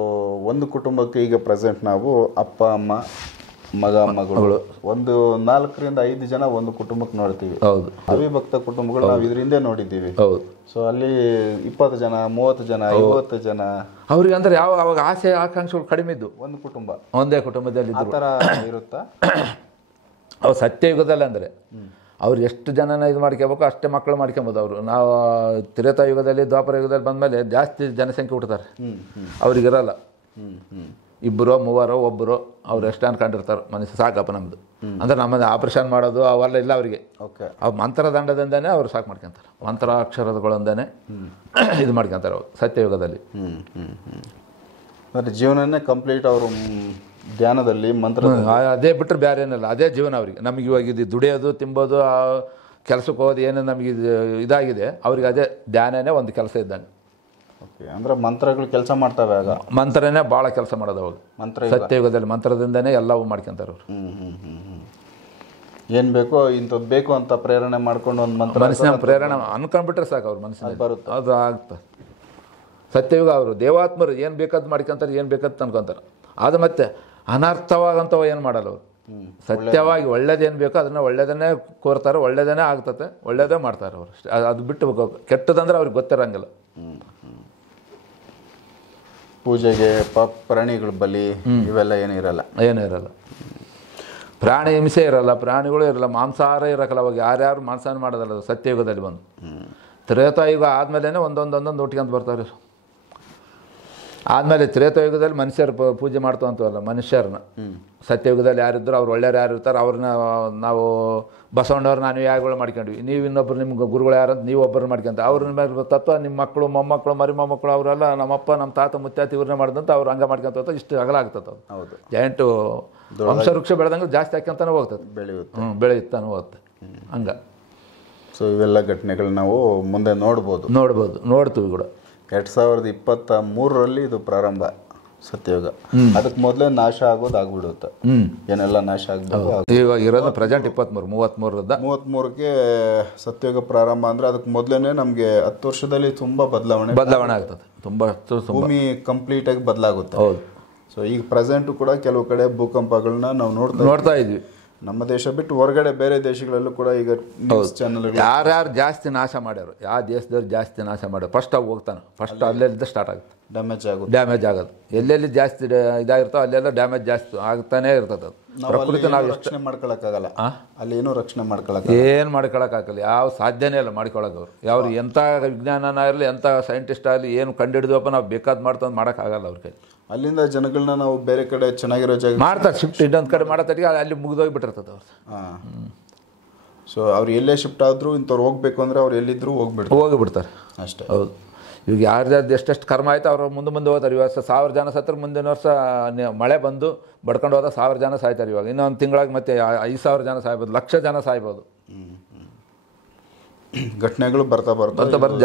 ಒಂದು ಕುಟುಂಬಕ್ಕೆ ಈಗ ಪ್ರೆಸೆಂಟ್ ನಾವು ಅಪ್ಪ ಅಮ್ಮ ಮಗ ಮಗಳು ಒಂದು 4 ರಿಂದ 5 ಜನ ಒಂದು ಕುಟುಂಬಕ್ಕೆ ನೋಡ್ತೀವಿ. ಹೌದು. ಅವಿಭಕ್ತ ಕುಟುಂಬಗಳು ನಾವು ಇದ್ರ ಹಿಂದೆ ನೋಡಿದ್ದೀವಿ. ಹೌದು. ಸೊ ಅಲ್ಲಿ 20 ಜನ 30 ಜನ 50 ಜನ ಅವ್ರಿಗೆ ಅಂದ್ರೆ ಯಾವ ಅವಾಗ ಆಸೆ ಆಕಾಂಕ್ಷೆಗಳು ಕಡಿಮೆ ಇದ್ದು ಒಂದು ಕುಟುಂಬ ಒಂದೇ ಕುಟುಂಬದಲ್ಲಿ ಆ ಥರ ಇರುತ್ತಾ? ಅವ್ರು ಸತ್ಯಯುಗದಲ್ಲಿ ಅಂದರೆ ಅವ್ರು ಎಷ್ಟು ಜನನ ಇದು ಮಾಡ್ಕೋಬೇಕು ಅಷ್ಟೇ ಮಕ್ಕಳು ಮಾಡ್ಕೊಬೋದು. ಅವರು ನಾವು ತ್ರೇತಾಯುಗದಲ್ಲಿ ದ್ವಾಪರ ಯುಗದಲ್ಲಿ ಬಂದಮೇಲೆ ಜಾಸ್ತಿ ಜನಸಂಖ್ಯೆ ಹುಡ್ತಾರೆ. ಅವ್ರಿಗಿರಲ್ಲ, 2 3 ಒಬ್ಬರು ಅವ್ರು ಎಷ್ಟು ಅನ್ಕೊಂಡಿರ್ತಾರೆ ಮನುಷ್ಯ ಸಾಕಪ್ಪ ನಮ್ಮದು ಅಂದ್ರೆ ನಮ್ಮದು ಆಪ್ರೇಷನ್ ಮಾಡೋದು ಅವೆಲ್ಲ ಇಲ್ಲ ಅವರಿಗೆ. ಅವ್ರು ಮಂತ್ರದಂಡದಿಂದನೇ ಅವ್ರು ಸಾಕು ಮಾಡ್ಕೊತಾರೆ, ಮಂತ್ರಾಕ್ಷರಗಳಿಂದನೇ ಇದು ಮಾಡ್ಕೊತಾರೆ ಅವರು ಸತ್ಯಯುಗದಲ್ಲಿ. ಅಂದರೆ ಜೀವನನೇ ಕಂಪ್ಲೀಟ್ ಅವರು ಧ್ಯಾನದಲ್ಲಿ ಮಂತ್ರ ಅದೇ ಬಿಟ್ಟರೆ ಬೇರೆ ಏನಿಲ್ಲ, ಅದೇ ಜೀವನ ಅವರಿಗೆ. ನಮಗೆ ಇವಾಗ ಇದು ದುಡಿಯೋದು ತಿಂಬೋದು ಕೆಲಸಕ್ಕೆ ಹೋಗೋದು ಏನೇನು ನಮಗೆ ಇದಾಗಿದೆ, ಅವ್ರಿಗೆ ಅದೇ ಧ್ಯಾನನೇ ಒಂದು ಕೆಲಸ ಇದ್ದಂಗೆ. ಓಕೆ, ಅಂದರೆ ಮಂತ್ರಗಳು ಕೆಲಸ ಮಾಡ್ತವೆ ಆಗ. ಮಂತ್ರನೇ ಭಾಳ ಕೆಲಸ ಮಾಡೋದು ಅವಾಗ ಮಂತ್ರ ಸತ್ಯಯುಗದಲ್ಲಿ. ಮಂತ್ರದಿಂದನೇ ಎಲ್ಲವೂ ಮಾಡ್ಕೊಂತಾರೆ ಅವರು. ಏನು ಬೇಕೋ ಇಂಥದ್ದು ಬೇಕು ಅಂತ ಪ್ರೇರಣೆ ಮಾಡ್ಕೊಂಡು ಒಂದು ಮಂತ್ರ ಮನಸ್ಸಿನ ಪ್ರೇರಣೆ ಅನ್ಕೊಂಡ್ಬಿಟ್ರೆ ಸಾಕು ಅವ್ರ ಮನಸ್ಸಿನ ಬರುತ್ತೆ, ಅದು ಆಗ್ತದೆ. ಸತ್ಯಯುಗ ಅವರು ದೇವಾತ್ಮರು ಏನು ಬೇಕಾದ್ ಮಾಡ್ಕೊಂತಾರೆ, ಏನು ಬೇಕಾದ್ ಅನ್ಕೊಂತಾರೆ. ಅದು ಮತ್ತೆ ಅನರ್ಥವಾಗಂಥವು ಏನು ಮಾಡಲ್ಲ ಅವರು. ಸತ್ಯವಾಗಿ ಒಳ್ಳೇದೇನು ಬೇಕೋ ಅದನ್ನು ಒಳ್ಳೇದನ್ನೇ ಕೋರ್ತಾರೆ, ಒಳ್ಳೇದನ್ನೇ ಆಗ್ತತೆ, ಒಳ್ಳೇದೇ ಮಾಡ್ತಾರೆ ಅವರು. ಅದು ಬಿಟ್ಟು ಕೆಟ್ಟದಂದ್ರೆ ಅವ್ರಿಗೆ ಗೊತ್ತಿರಂಗಿಲ್ಲ. ಪೂಜೆಗೆ ಪ್ರಾಣಿಗಳ ಬಲಿ ಇವೆಲ್ಲ ಏನಿರಲ್ಲ. ಪ್ರಾಣಿ ಹಿಂಸೆ ಇರಲ್ಲ, ಪ್ರಾಣಿಗಳು ಇರಲ್ಲ, ಮಾಂಸಾಹಾರ ಇರಕ್ಕಲ್ಲ. ಅವಾಗ ಯಾರ್ಯಾರು ಮಾಂಸಾಹಾರ ಮಾಡೋದಲ್ಲ ಸತ್ಯಯುಗದಲ್ಲಿ ಬಂದು. ತ್ರೇತಾಯುಗ ಆದಮೇಲೆ ಒಂದೊಂದೊಂದೊಂದು ಒಟ್ಟಿಗೆ ಬರ್ತಾರೆ. ಆದಮೇಲೆ ತ್ರೇತಾಯುಗದಲ್ಲಿ ಮನುಷ್ಯರು ಪೂಜೆ ಮಾಡ್ತವಂತವಲ್ಲ ಮನುಷ್ಯರನ್ನ. ಸತ್ಯಯುಗದಲ್ಲಿ ಯಾರಿದ್ರು ಅವ್ರು ಒಳ್ಳೆಯವ್ರು ಯಾರು ಇರ್ತಾರೆ ಅವ್ರನ್ನ ನಾವು ಬಸವಣ್ಣವ್ರನ್ನ ಅನುಯಾಯಿಗಳು ಮಾಡ್ಕೊಂಡ್ವಿ. ನೀವು ಇನ್ನೊಬ್ರು ನಿಮ್ಗೆ ಗುರುಗಳು ಯಾರಂತ ನೀವು ಒಬ್ಬರನ್ನ ಮಾಡ್ಕೊಂತ ಅವ್ರ ಮೇಲೆ ತತ್ವ ನಿಮ್ಮ ಮಕ್ಕಳು ಮೊಮ್ಮಕ್ಕಳು ಮರಿ ಮೊಮ್ಮಕ್ಕಳು ಅವರೆಲ್ಲ ನಮ್ಮಪ್ಪ ನಮ್ಮ ತಾತ ಮುತ್ತಾತ ಇವ್ರನ್ನೇ ಮಾಡ್ದಂತ ಅವ್ರು ಹಂಗೆ ಮಾಡ್ಕೊಂತ ಇಷ್ಟು ಅಗಲ ಆಗ್ತದೆ. ಅದು ಜಾಯಿಂಟು ವಂಶವೃಕ್ಷ ಬೆಳೆದಂಗೆ ಜಾಸ್ತಿ ಹಾಕ್ಯಂತಾನೆ ಹೋಗ್ತದೆ, ಬೆಳೆಯುತ್ತಾನೆ ಹೋಗುತ್ತೆ ಹಂಗೆ. ಸೊ ಇವೆಲ್ಲ ಘಟನೆಗಳು ನಾವು ಮುಂದೆ ನೋಡ್ತೀವಿ ಕೂಡ. 2023ರಲ್ಲಿ ಇದು ಪ್ರಾರಂಭ ಸತ್ಯಯುಗ. ಅದಕ್ಕೆ ಮೊದಲೇ ನಾಶ ಆಗೋದು ಆಗ್ಬಿಡುತ್ತೆ. ಏನೆಲ್ಲ ನಾಶ ಆಗ್ಬೇಕು ಇವಾಗ ಇರೋದು ಪ್ರೆಸೆಂಟ್ 33ಕ್ಕೆ ಸತ್ಯಯುಗ ಪ್ರಾರಂಭ ಅಂದ್ರೆ ಅದಕ್ಕೆ ಮೊದಲೇನೆ ನಮಗೆ 10 ವರ್ಷದಲ್ಲಿ ತುಂಬಾ ಬದಲಾವಣೆ ಆಗ್ತದೆ. ತುಂಬಾ ಭೂಮಿ ಕಂಪ್ಲೀಟ್ ಆಗಿ ಬದಲಾಗುತ್ತೆ. ಹೌದು. ಸೊ ಈಗ ಪ್ರೆಸೆಂಟ್ ಕೂಡ ಕೆಲವು ಕಡೆ ಭೂಕಂಪಗಳನ್ನ ನಾವು ನೋಡ್ತಾ ಇದ್ವಿ. ನಮ್ಮ ದೇಶ ಬಿಟ್ಟು ಹೊರಗಡೆ ಬೇರೆ ದೇಶಗಳಲ್ಲೂ ಕೂಡ ಈಗ ನ್ಯೂಸ್ ಚಾನಲ್ ಯಾರ್ಯಾರು ಜಾಸ್ತಿ ನಾಶ ಮಾಡ್ಯಾರು, ಯಾವ ದೇಶದವ್ರು ಜಾಸ್ತಿ ನಾಶ ಮಾಡ್ಯಾರ ಫಸ್ಟ್ ಅವು ಹೋಗ್ತಾನೆ, ಫಸ್ಟ್ ಅಲ್ಲೆಲ್ಲಿಂದ ಸ್ಟಾರ್ಟ್ ಆಗುತ್ತೆ ಡ್ಯಾಮೇಜ್ ಆಗೋದು. ಎಲ್ಲೆಲ್ಲಿ ಜಾಸ್ತಿ ಇದಾಗಿರ್ತಾವೆ ಅಲ್ಲೆಲ್ಲ ಡ್ಯಾಮೇಜ್ ಜಾಸ್ತಿ ಆಗ್ತಾನೆ ಇರ್ತದೆ. ಅದು ಪ್ರಕೃತಿ ನಾವು ರಕ್ಷಣೆ ಮಾಡ್ಕೊಳಕ್ಕಾಗಲ್ಲ, ಅಲ್ಲಿ ಏನೂ ರಕ್ಷಣೆ ಏನು ಮಾಡ್ಕೊಳಕ್ಕಾಗಲ್ಲ, ಯಾವ ಸಾಧ್ಯನೇ ಇಲ್ಲ ಮಾಡ್ಕೊಳಕ್ಕೆ. ಅವ್ರು ಯಾವ ಎಂಥ ವಿಜ್ಞಾನನ ಇರಲಿ ಎಂಥ ಸೈಂಟಿಸ್ಟ್ ಆಗಲಿ ಏನು ಕಂಡುಹಿಡಿದವಪ್ಪ ನಾವು ಬೇಕಾದ್ ಮಾಡ್ತಂದು ಮಾಡೋಕ್ಕಾಗಲ್ಲ ಅವ್ರ ಕೈ. ಅಲ್ಲಿಂದ ಜನಗಳನ್ನ ನಾವು ಬೇರೆ ಕಡೆ ಚೆನ್ನಾಗಿರೋ ಜಾಗ ಮಾಡ್ತಾರೆ, ಶಿಫ್ಟ್ ಇನ್ನೊಂದು ಕಡೆ ಮಾಡತ್ತಟ್ಟಿಗೆ ಅಲ್ಲಿ ಮುಗಿದೋಗ್ಬಿಟ್ಟಿರ್ತದೆ ಅವ್ರು. ಸೊ ಅವ್ರು ಎಲ್ಲೇ ಶಿಫ್ಟ್ ಆದರೂ ಇಂಥವ್ರು ಹೋಗ್ಬೇಕು ಅಂದರೆ ಅವ್ರು ಎಲ್ಲಿದ್ರು ಹೋಗಿಬಿಡ್ತಾರೆ ಅಷ್ಟೇ. ಹೌದು. ಈಗ ಯಾರ್ದು ಎಷ್ಟೆಷ್ಟು ಕರ್ಮ ಆಯ್ತು ಅವ್ರು ಮುಂದೆ ಹೋಗ್ತಾರೆ. ಇವಾಗ 1000 ಜನ ಸತ್ರ ಮುಂದಿನ ವರ್ಷ ಮಳೆ ಬಂದು ಬಡ್ಕೊಂಡು ಹೋದ 1000 ಜನ ಸಾಯ್ತಾರೆ. ಇವಾಗ ಇನ್ನೊಂದು ತಿಂಗಳಾಗಿ ಮತ್ತೆ 5000 ಜನ ಸಾಯ್ಬೋದು, 1,00,000 ಜನ ಸಾಯ್ಬೋದು. ಘಟನೆಗಳು ಬರ್ತಾ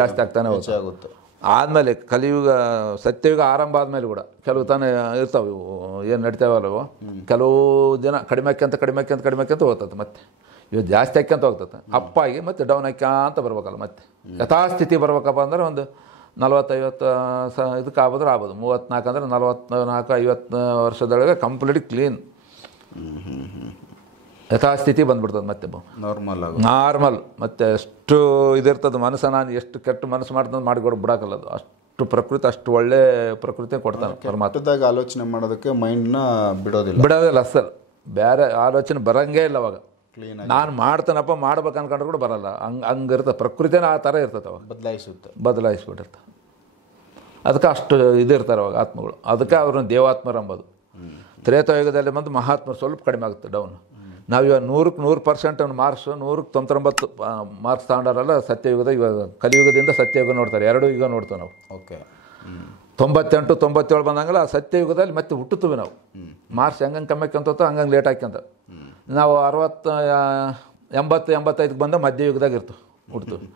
ಜಾಸ್ತಿ ಆಗ್ತಾನೆ ಆಗುತ್ತೆ. ಆದಮೇಲೆ ಕಲಿಯುಗ ಸತ್ಯಯುಗ ಆರಂಭ ಆದಮೇಲೆ ಕೂಡ ಕೆಲವು ತಾನೇ ಇರ್ತಾವೆ ಇವು ಏನು ನಡಿತಾವಲ್ಲವು. ಕೆಲವು ದಿನ ಕಡಿಮೆ ಆಕ್ಯಂತ ಹೋಗ್ತದೆ, ಮತ್ತೆ ಇವು ಜಾಸ್ತಿ ಆಕ್ಯಂತ ಹೋಗ್ತದೆ. ಅಪ್ಪಾಗಿ ಮತ್ತೆ ಡೌನ್ ಆಕ್ಯಾಂತ ಬರ್ಬೇಕಲ್ಲ, ಮತ್ತೆ ಯಥಾಸ್ಥಿತಿ ಬರ್ಬೇಕಪ್ಪ ಅಂದ್ರೆ ಒಂದು 40-50 ಇದಕ್ಕೆ ಆಗ್ಬೋದ್ರೆ ಆಗ್ಬೋದು. 34 ಅಂದರೆ 44-50 ವರ್ಷದೊಳಗೆ ಕಂಪ್ಲೀಟ್ ಕ್ಲೀನ್ ಯಥಾಸ್ಥಿತಿ ಬಂದ್ಬಿಡ್ತದೆ. ಮತ್ತೆ ನಾರ್ಮಲ್ ಮತ್ತೆ ಎಷ್ಟು ಇದಿರ್ತದೆ ಮನಸ್ಸು. ನಾನು ಎಷ್ಟು ಕೆಟ್ಟ ಮನಸ್ಸು ಮಾಡ್ತಂದು ಮಾಡಿಕೊಡು ಬಿಡೋಕ್ಕಲ್ಲ. ಅದು ಅಷ್ಟು ಪ್ರಕೃತಿ, ಅಷ್ಟು ಒಳ್ಳೆ ಪ್ರಕೃತಿ ಕೊಡ್ತಾನೆ ಪರಮಾತ್ಮ. ಆಲೋಚನೆ ಮಾಡೋದಕ್ಕೆ ಮೈಂಡ್ನ ಬಿಡೋದಿಲ್ಲ ಅಸಲ್. ಬೇರೆ ಆಲೋಚನೆ ಬರಂಗೇ ಇಲ್ಲ ಅವಾಗ. ನಾನು ಮಾಡ್ತೇನಪ್ಪ ಮಾಡ್ಬೇಕು ಅನ್ಕೊಂಡ್ರೆ ಕೂಡ ಬರಲ್ಲ. ಹಂಗಿರ್ತದೆ ಪ್ರಕೃತಿನೇ ಆ ಥರ ಇರ್ತದೆ ಅವಾಗ. ಬದಲಾಯಿಸ್ಬಿಟ್ಟಿರ್ತದೆ. ಅದಕ್ಕೆ ಅಷ್ಟು ಇದಿರ್ತಾರೆ ಅವಾಗ ಆತ್ಮಗಳು. ಅದಕ್ಕೆ ಅವ್ರನ್ನ ದೇವಾತ್ಮರು ಅಂಬೋದು. ತ್ರೇತಾಯುಗದಲ್ಲಿ ಬಂದು ಮಹಾತ್ಮರು ಸ್ವಲ್ಪ ಕಡಿಮೆ ಆಗುತ್ತೆ ಡೌನ್. ನಾವಿವಾಗ 100% ಮಾರ್ಕ್ಸ್ 199 ಮಾರ್ಕ್ಸ್ ತಗೊಂಡಾರಲ್ಲ ಸತ್ಯಯುಗದ. ಇವಾಗ ಕಲಿಯುಗದಿಂದ ಸತ್ಯಯುಗ ನೋಡ್ತಾರೆ, 2 ಯುಗ ನೋಡ್ತೇವೆ ನಾವು. 98-97 ಬಂದಂಗಲ್ಲ ಸತ್ಯಯುಗದಲ್ಲಿ ಮತ್ತೆ ಹುಟ್ಟುತ್ತೀವಿ ನಾವು. ಮಾರ್ಕ್ಸ್ ಹೆಂಗೆ ಕಮ್ಮಿ ಆಕ್ಯಂತ ಹಂಗಂಗೆ ಲೇಟ್ ಆಕ್ಯಂತ ನಾವು 60-80-85 ಬಂದ ಮಧ್ಯಯುಗದಾಗ ಇರ್ತೀವಿ ಹುಡ್ತೀವಿ.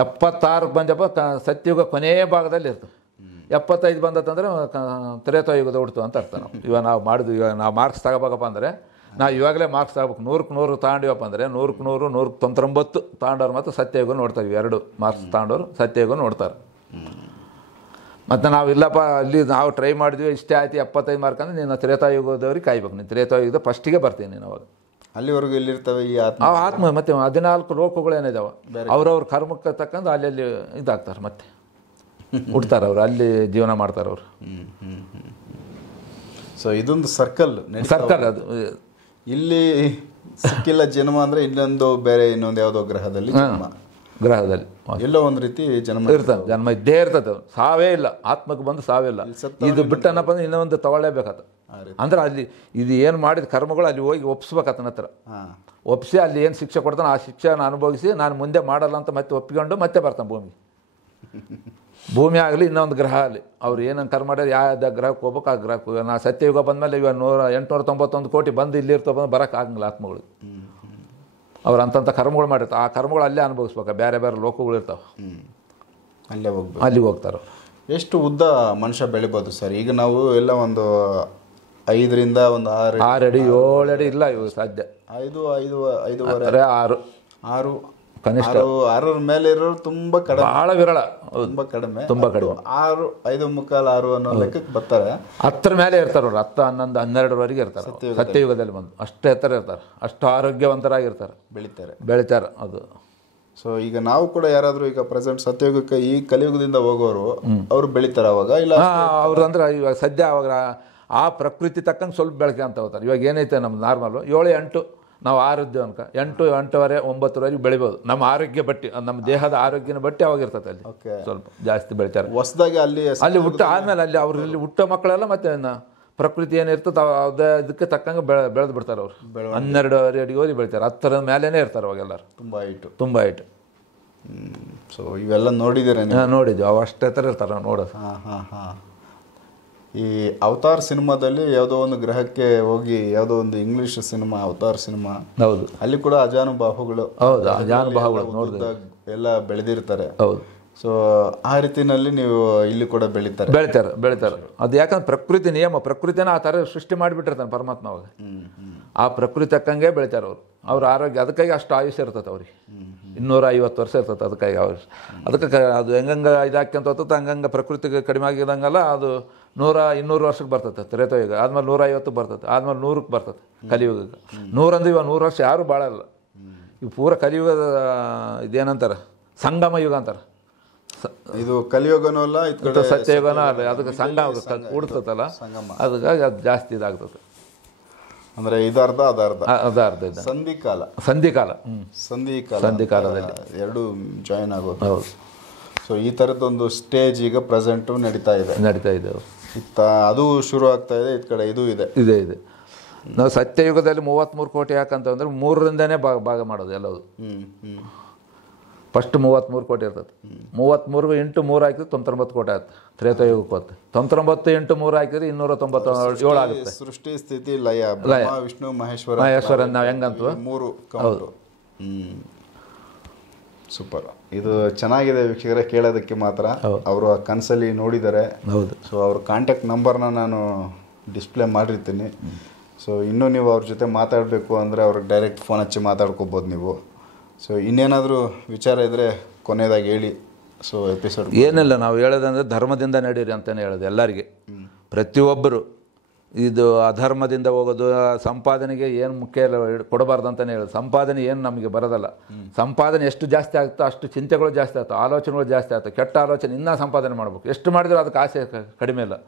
76ಕ್ಕೆ ಬಂದಪ್ಪ ಸತ್ಯಯುಗ ಕೊನೆಯ ಭಾಗದಲ್ಲಿ ಇರ್ತದೆ. 75 ಬಂದತ್ತಂದ್ರೆ ತ್ರೇತಾಯುಗದ ಹುಡ್ತು ಅಂತ ಅರ್ಥ. ನಾವು ನಾವು ಮಾಡಿದ್ವಿ. ಇವಾಗ ನಾವು ಮಾರ್ಕ್ಸ್ ತಗೋಬೇಕಪ್ಪ ಅಂದರೆ ನಾವು ಇವಾಗಲೇ ಮಾರ್ಕ್ಸ್ ತಗೋಬೇಕು. 100ಕ್ಕೆ 100 ತಗೊಂಡಿವಪ್ಪ ಅಂದರೆ 100ಕ್ಕೆ 100 199 ತಗೊಂಡವ್ರು ಮತ್ತು ಸತ್ಯಯುಗ ನೋಡ್ತಾರೆ. ಇವೆರಡು ಮಾರ್ಕ್ಸ್ ತಗೊಂಡವ್ರು ಸತ್ಯಯುಗ ನೋಡ್ತಾರೆ. ಮತ್ತು ನಾವು ಇಲ್ಲಪ್ಪ ಅಲ್ಲಿ ನಾವು ಟ್ರೈ ಮಾಡಿದ್ವಿ ಇಷ್ಟೇ ಆಯ್ತು 75 ಮಾರ್ಕ್ ಅಂದರೆ ನೀನು ತ್ರೇತಾಯುಗದವ್ರಿಗೆ ಕಾಯ್ಬೇಕು. ನೀನು ತ್ರೇತಾಯುಗದ ಫಸ್ಟಿಗೆ ಬರ್ತೀನಿ ನೀನು ಅವಾಗ. ಅಲ್ಲಿವರೆಗೂ ಎಲ್ಲಿರ್ತವೆ ಈ ಆತ್ಮ? ಆ ಆತ್ಮ ಮತ್ತು 14 ಲೋಕಗಳೇನಿದಾವೆ ಅವ್ರವ್ರ ಕರ್ಮಕ್ಕೆ ತಕ್ಕಂದು ಅಲ್ಲಿ ಇದಾಗ್ತಾರೆ, ಮತ್ತೆ ಹುಡ್ತಾರೆ ಅವರು, ಅಲ್ಲಿ ಜೀವನ ಮಾಡ್ತಾರೆ ಅವರು. ಸೊ ಇದೊಂದು ಸರ್ಕಲ್ ಅದು. ಇಲ್ಲಿ ಸಿಕ್ಕಿಲ್ಲ ಜನ್ಮ ಅಂದರೆ ಇನ್ನೊಂದು ಬೇರೆ ಇನ್ನೊಂದು ಯಾವುದೋ ಗ್ರಹದಲ್ಲಿ ಎಲ್ಲೋ ಒಂದು ರೀತಿ ಜನ್ಮ ಇರ್ತದೆ. ಜನ್ಮ ಇದ್ದೇ ಇರ್ತದೆ, ಸಾವೇ ಇಲ್ಲ. ಆತ್ಮಕ್ಕೆ ಬಂದು ಸಾವೇ ಇಲ್ಲ. ಇದು ಬಿಟ್ಟನಪ್ಪ ಅಂದ್ರೆ ಇನ್ನೊಂದು ತಗೊಳ್ಳೇಬೇಕತ್ತ. ಅಂದ್ರೆ ಅಲ್ಲಿ ಇದು ಏನು ಮಾಡಿದ ಕರ್ಮಗಳು ಅಲ್ಲಿ ಹೋಗಿ ಒಪ್ಸ್ಬೇಕತ್ತನ ಹತ್ರ. ಒಪ್ಪಿಸಿ ಅಲ್ಲಿ ಏನು ಶಿಕ್ಷೆ ಕೊಡ್ತಾನೆ ಆ ಶಿಕ್ಷೆನ ಅನುಭವಿಸಿ ನಾನು ಮುಂದೆ ಮಾಡಲ್ಲ ಅಂತ ಮತ್ತೆ ಒಪ್ಪಿಕೊಂಡು ಮತ್ತೆ ಬರ್ತಾನೆ ಭೂಮಿ ಆಗಲಿ ಇನ್ನೊಂದು ಗ್ರಹ ಆಗಲಿ. ಅವ್ರು ಏನನ್ನು ಕರ್ಮ ಮಾಡ್ಯಾರ, ಯಾವ ಗ್ರಹಕ್ಕೆ ಹೋಗ್ಬೇಕು ಆ ಗ್ರಹಕ್ಕೆ. ನಾ ಸತ್ಯಯುಗ ಬಂದಮೇಲೆ ಇವಾಗ 891 ಕೋಟಿ ಬಂದು ಇಲ್ಲಿ ಇರ್ತವೆ ಬರೋಕೆ ಆಗಂಗಿಲ್ಲ ಆತ್ಮಗಳು. ಅವ್ರು ಅಂತಂಥ ಕರ್ಮಗಳು ಮಾಡಿರ್ತಾರೆ. ಆ ಕರ್ಮಗಳು ಅಲ್ಲೇ ಅನುಭವಿಸ್ಬೇಕು. ಬೇರೆ ಬೇರೆ ಲೋಕಗಳು ಇರ್ತಾವೆ, ಅಲ್ಲಿಗೆ ಹೋಗ್ತಾರೆ. ಎಷ್ಟು ಉದ್ದ ಮನುಷ್ಯ ಬೆಳಿಬೋದು ಸರ್? ಈಗ ನಾವು ಎಲ್ಲ ಒಂದು 5 ರಿಂದ 6 ಅಡಿ 7 ಅಡಿ ಇಲ್ಲ ಇವು ಸಾಧ್ಯ. 5 6 ಕನಿಷ್ಠ 6 ಮೇಲೆ ಇರೋರು ತುಂಬ ಕಡಿಮೆ, ಭಾಳ ವಿರಳ, ತುಂಬ ಕಡಿಮೆ. 6 5 ಮುಕ್ಕಾಲು 6 ಅನ್ನೋ ಲೆಕ್ಕಕ್ಕೆ ಬರ್ತಾರೆ. 10 ಮೇಲೆ ಇರ್ತಾರೆ ಅವ್ರು. 10 11 12ವರೆಗೆ ಇರ್ತಾರೆ ಸತ್ಯಯುಗದಲ್ಲಿ ಬಂದು. ಅಷ್ಟು ಎತ್ತರ ಇರ್ತಾರೆ, ಅಷ್ಟು ಆರೋಗ್ಯವಂತರಾಗಿರ್ತಾರೆ, ಬೆಳಿತಾರೆ ಅದು. ಸೊ ಈಗ ನಾವು ಕೂಡ ಯಾರಾದರೂ ಈಗ ಪ್ರೆಸೆಂಟ್ ಸತ್ಯಯುಗಕ್ಕೆ ಈ ಕಲಿಯುಗದಿಂದ ಹೋಗೋರು ಅವರು ಬೆಳಿತಾರೆ ಅವಾಗ? ಇಲ್ಲ ಅವ್ರು ಅಂದ್ರೆ ಇವಾಗ ಸದ್ಯ ಅವಾಗ ಆ ಪ್ರಕೃತಿ ತಕ್ಕಂಗೆ ಸ್ವಲ್ಪ ಬೆಳಕೆ ಅಂತ ಹೋಗ್ತಾರೆ. ಇವಾಗ ಏನೈತೆ ನಮ್ದು ನಾರ್ಮಲು 7 8 ನಾವು 6 ಇದ್ದೇವೆ ಅನ್ಕ 8 8ವರೆ 9ವರೆಗೆ ಬೆಳಿಬೋದು. ನಮ್ಮ ಆರೋಗ್ಯ ಬಟ್ಟಿ, ನಮ್ಮ ದೇಹದ ಆರೋಗ್ಯನ ಬಟ್ಟಿ ಅವಾಗ ಇರ್ತದೆ. ಅಲ್ಲಿ ಸ್ವಲ್ಪ ಜಾಸ್ತಿ ಬೆಳಿತಾರೆ. ಹೊಸದಾಗಿ ಅಲ್ಲಿ ಹುಟ್ಟ ಆದಮೇಲೆ ಅಲ್ಲಿ ಅವ್ರಲ್ಲಿ ಹುಟ್ಟ ಮಕ್ಕಳೆಲ್ಲ ಮತ್ತೆ ಪ್ರಕೃತಿ ಏನಿರ್ತದೆ ಅದೇ ಇದಕ್ಕೆ ತಕ್ಕಂಗೆ ಬೆಳೆದು ಬಿಡ್ತಾರೆ ಅವರು. 12 ಅಡಿಗೋರಿ ಬೆಳಿತಾರೆ. 10ರ ಮೇಲೇನೆ ಇರ್ತಾರೆ ಅವಾಗೆಲ್ಲರು. ತುಂಬ ಹೈಟ್. ಸೊ ಇವೆಲ್ಲ ನೋಡಿದ್ದೀರಾ? ನೋಡಿದ್ವಿ. ಅವು ಅಷ್ಟೇ ಥರ ಇರ್ತಾರೆ ನಾವು ನೋಡೋದು. ಈ ಅವತಾರ್ ಸಿನಿಮಾದಲ್ಲಿ ಯಾವುದೋ ಒಂದು ಗ್ರಹಕ್ಕೆ ಹೋಗಿ, ಯಾವುದೋ ಒಂದು ಇಂಗ್ಲಿಷ್ ಸಿನಿಮಾ ಅವತಾರ್ ಸಿನಿಮಾ, ಹೌದು, ಅಲ್ಲಿ ಕೂಡ ಅಜಾನುಬಾಹುಗಳು ಎಲ್ಲ ಬೆಳೆದಿರ್ತಾರೆ. ಹೌದು. ಸೊ ಆ ರೀತಿನಲ್ಲಿ ನೀವು ಇಲ್ಲಿ ಕೂಡ ಬೆಳಿತಾರೆ. ಅದು ಯಾಕಂದ್ರೆ ಪ್ರಕೃತಿ ನಿಯಮ, ಪ್ರಕೃತಿನ ಆ ಥರ ಸೃಷ್ಟಿ ಮಾಡಿಬಿಟ್ಟಿರ್ತಾನೆ ಪರಮಾತ್ಮ ಅವಾಗ. ಆ ಪ್ರಕೃತಿ ತಕ್ಕಂಗೆ ಬೆಳಿತಾರೆ ಅವರು. ಅವ್ರ ಆರೋಗ್ಯ ಅದಕ್ಕಾಗಿ ಅಷ್ಟು ಆಯುಷ್ಯ ಇರ್ತದೆ ಅವ್ರಿಗೆ. 250 ವರ್ಷ ಇರ್ತದೆ ಅದಕ್ಕಾಗಿ ಆಯುಷ್ಯ. ಅದಕ್ಕೆ ಅದು ಹೆಂಗಂಗೆ ಇದಾಕ್ಯಂತ ಹೋಗ್ತದೆ ಹಂಗಂಗೆ ಪ್ರಕೃತಿಗೆ ಕಡಿಮೆ ಆಗಿದಂಗೆಲ್ಲ ಅದು 100-200 ವರ್ಷಕ್ಕೆ ಬರ್ತದೆ ತ್ರೇತಾಯುಗ. ಆದ್ಮೇಲೆ 150 ಬರ್ತದೆ, ಆದ್ಮೇಲೆ 100ಕ್ಕೆ ಬರ್ತದೆ ಕಲಿಯುಗಕ್ಕೆ. 100 ಅಂದ್ರೆ ಇವಾಗ 100 ವರ್ಷ ಯಾರು ಬಾಳಲ್ಲ. ಇವು ಪೂರ ಕಲಿಯುಗದ ಇದೇನಂತಾರೆ ಸಂಗಮ ಯುಗ ಅಂತಾರೆ. ಇದು ಕಲಿಯುಗನೂ ಅಲ್ಲ, ಸತ್ಯಯುಗನೂ ಅಲ್ಲ. ಅದಕ್ಕೆ ಸಂಗಮ ಕೂಡ್ತದಲ್ಲ, ಅದಕ್ಕಾಗಿ ಅದು ಜಾಸ್ತಿ ಇದಾಗ್ತದೆ. ಅಂದ್ರೆ ಇದರ್ಧ ಅದಾರ್ಧ ಸಂಧಿಕಾಲದಲ್ಲಿ ಎರಡು ಜಾಯಿನ್ ಆಗೋದು. ಹೌದು. ಸೊ ಈ ಥರದ್ದೊಂದು ಸ್ಟೇಜ್ ಈಗ ಪ್ರೆಸೆಂಟು ನಡೀತಾ ಇದೆ. ಅದು ಶುರು ಆಗ್ತಾ ಇದೆ. ಈ ಕಡೆ ಇದು ಇದೆ. ನಾವು ಸತ್ಯಯುಗದಲ್ಲಿ 33 ಕೋಟಿ ಯಾಕಂತಂದ್ರೆ 3ರಿಂದನೇ ಭಾಗ ಮಾಡೋದು ಎಲ್ಲದು. ಫಸ್ಟ್ 33 ಕೋಟಿ ಇರ್ತದೆ. 33 ಇಂಟು 3 ಹಾಕಿದ್ರೆ 99 ಕೋಟಿ ಆಗುತ್ತೆ. ತ್ರೇತಾಯುಗಕ್ಕೆ ಹೋಗುತ್ತೆ. 99 ಇಂಟು 3 ಹಾಕಿದ್ರೆ 297 ಆಗುತ್ತೆ. ಸೃಷ್ಟಿ ಸ್ಥಿತಿ ಲಯ ಬ್ರಹ್ಮ ವಿಷ್ಣು ಮಹೇಶ್ವರ ನಾವು ಹೆಂಗಂತ 3 ಕೌಂಟು. ಸೂಪರ್. ಇದು ಚೆನ್ನಾಗಿದೆ ವೀಕ್ಷಕರೇ, ಕೇಳೋದಕ್ಕೆ ಮಾತ್ರ. ಅವರು ಆ ಕನಸಲ್ಲಿ ನೋಡಿದ್ದಾರೆ. ಹೌದು. ಸೊ ಅವ್ರ ಕಾಂಟ್ಯಾಕ್ಟ್ ನಂಬರ್ನ ನಾನು ಡಿಸ್ಪ್ಲೇ ಮಾಡಿರ್ತೀನಿ. ಸೊ ಇನ್ನೂ ನೀವು ಅವ್ರ ಜೊತೆ ಮಾತಾಡಬೇಕು ಅಂದರೆ ಅವ್ರಿಗೆ ಡೈರೆಕ್ಟ್ ಫೋನ್ ಹಚ್ಚಿ ಮಾತಾಡ್ಕೋಬೋದು ನೀವು. ಸೊ ಇನ್ನೇನಾದರೂ ವಿಚಾರ ಇದ್ದರೆ ಕೊನೆಯದಾಗಿ ಹೇಳಿ. ಸೊ ಎಪಿಸೋಡ್ ಏನಿಲ್ಲ, ನಾವು ಹೇಳೋದಂದರೆ ಧರ್ಮದಿಂದ ನಡೀರಿ ಅಂತಲೇ ಹೇಳೋದು ಎಲ್ಲರಿಗೆ. ಪ್ರತಿಯೊಬ್ಬರು ಇದು ಅಧರ್ಮದಿಂದ ಹೋಗೋದು, ಸಂಪಾದನೆಗೆ ಏನು ಮುಖ್ಯ ಇಲ್ಲ ಕೊಡಬಾರ್ದು ಅಂತಲೇ ಹೇಳೋದು. ಸಂಪಾದನೆ ಏನು ನಮಗೆ ಬರೋದಲ್ಲ. ಸಂಪಾದನೆ ಎಷ್ಟು ಜಾಸ್ತಿ ಆಗುತ್ತೋ ಅಷ್ಟು ಚಿಂತೆಗಳು ಜಾಸ್ತಿ ಆಗ್ತವೆ, ಆಲೋಚನೆಗಳು ಜಾಸ್ತಿ ಆಗ್ತವೆ. ಕೆಟ್ಟ ಆಲೋಚನೆ ಇನ್ನೂ ಸಂಪಾದನೆ ಮಾಡಬೇಕು. ಎಷ್ಟು ಮಾಡಿದ್ರು ಅದಕ್ಕೆ ಆಸೆ ಕಡಿಮೆ ಇಲ್ಲ.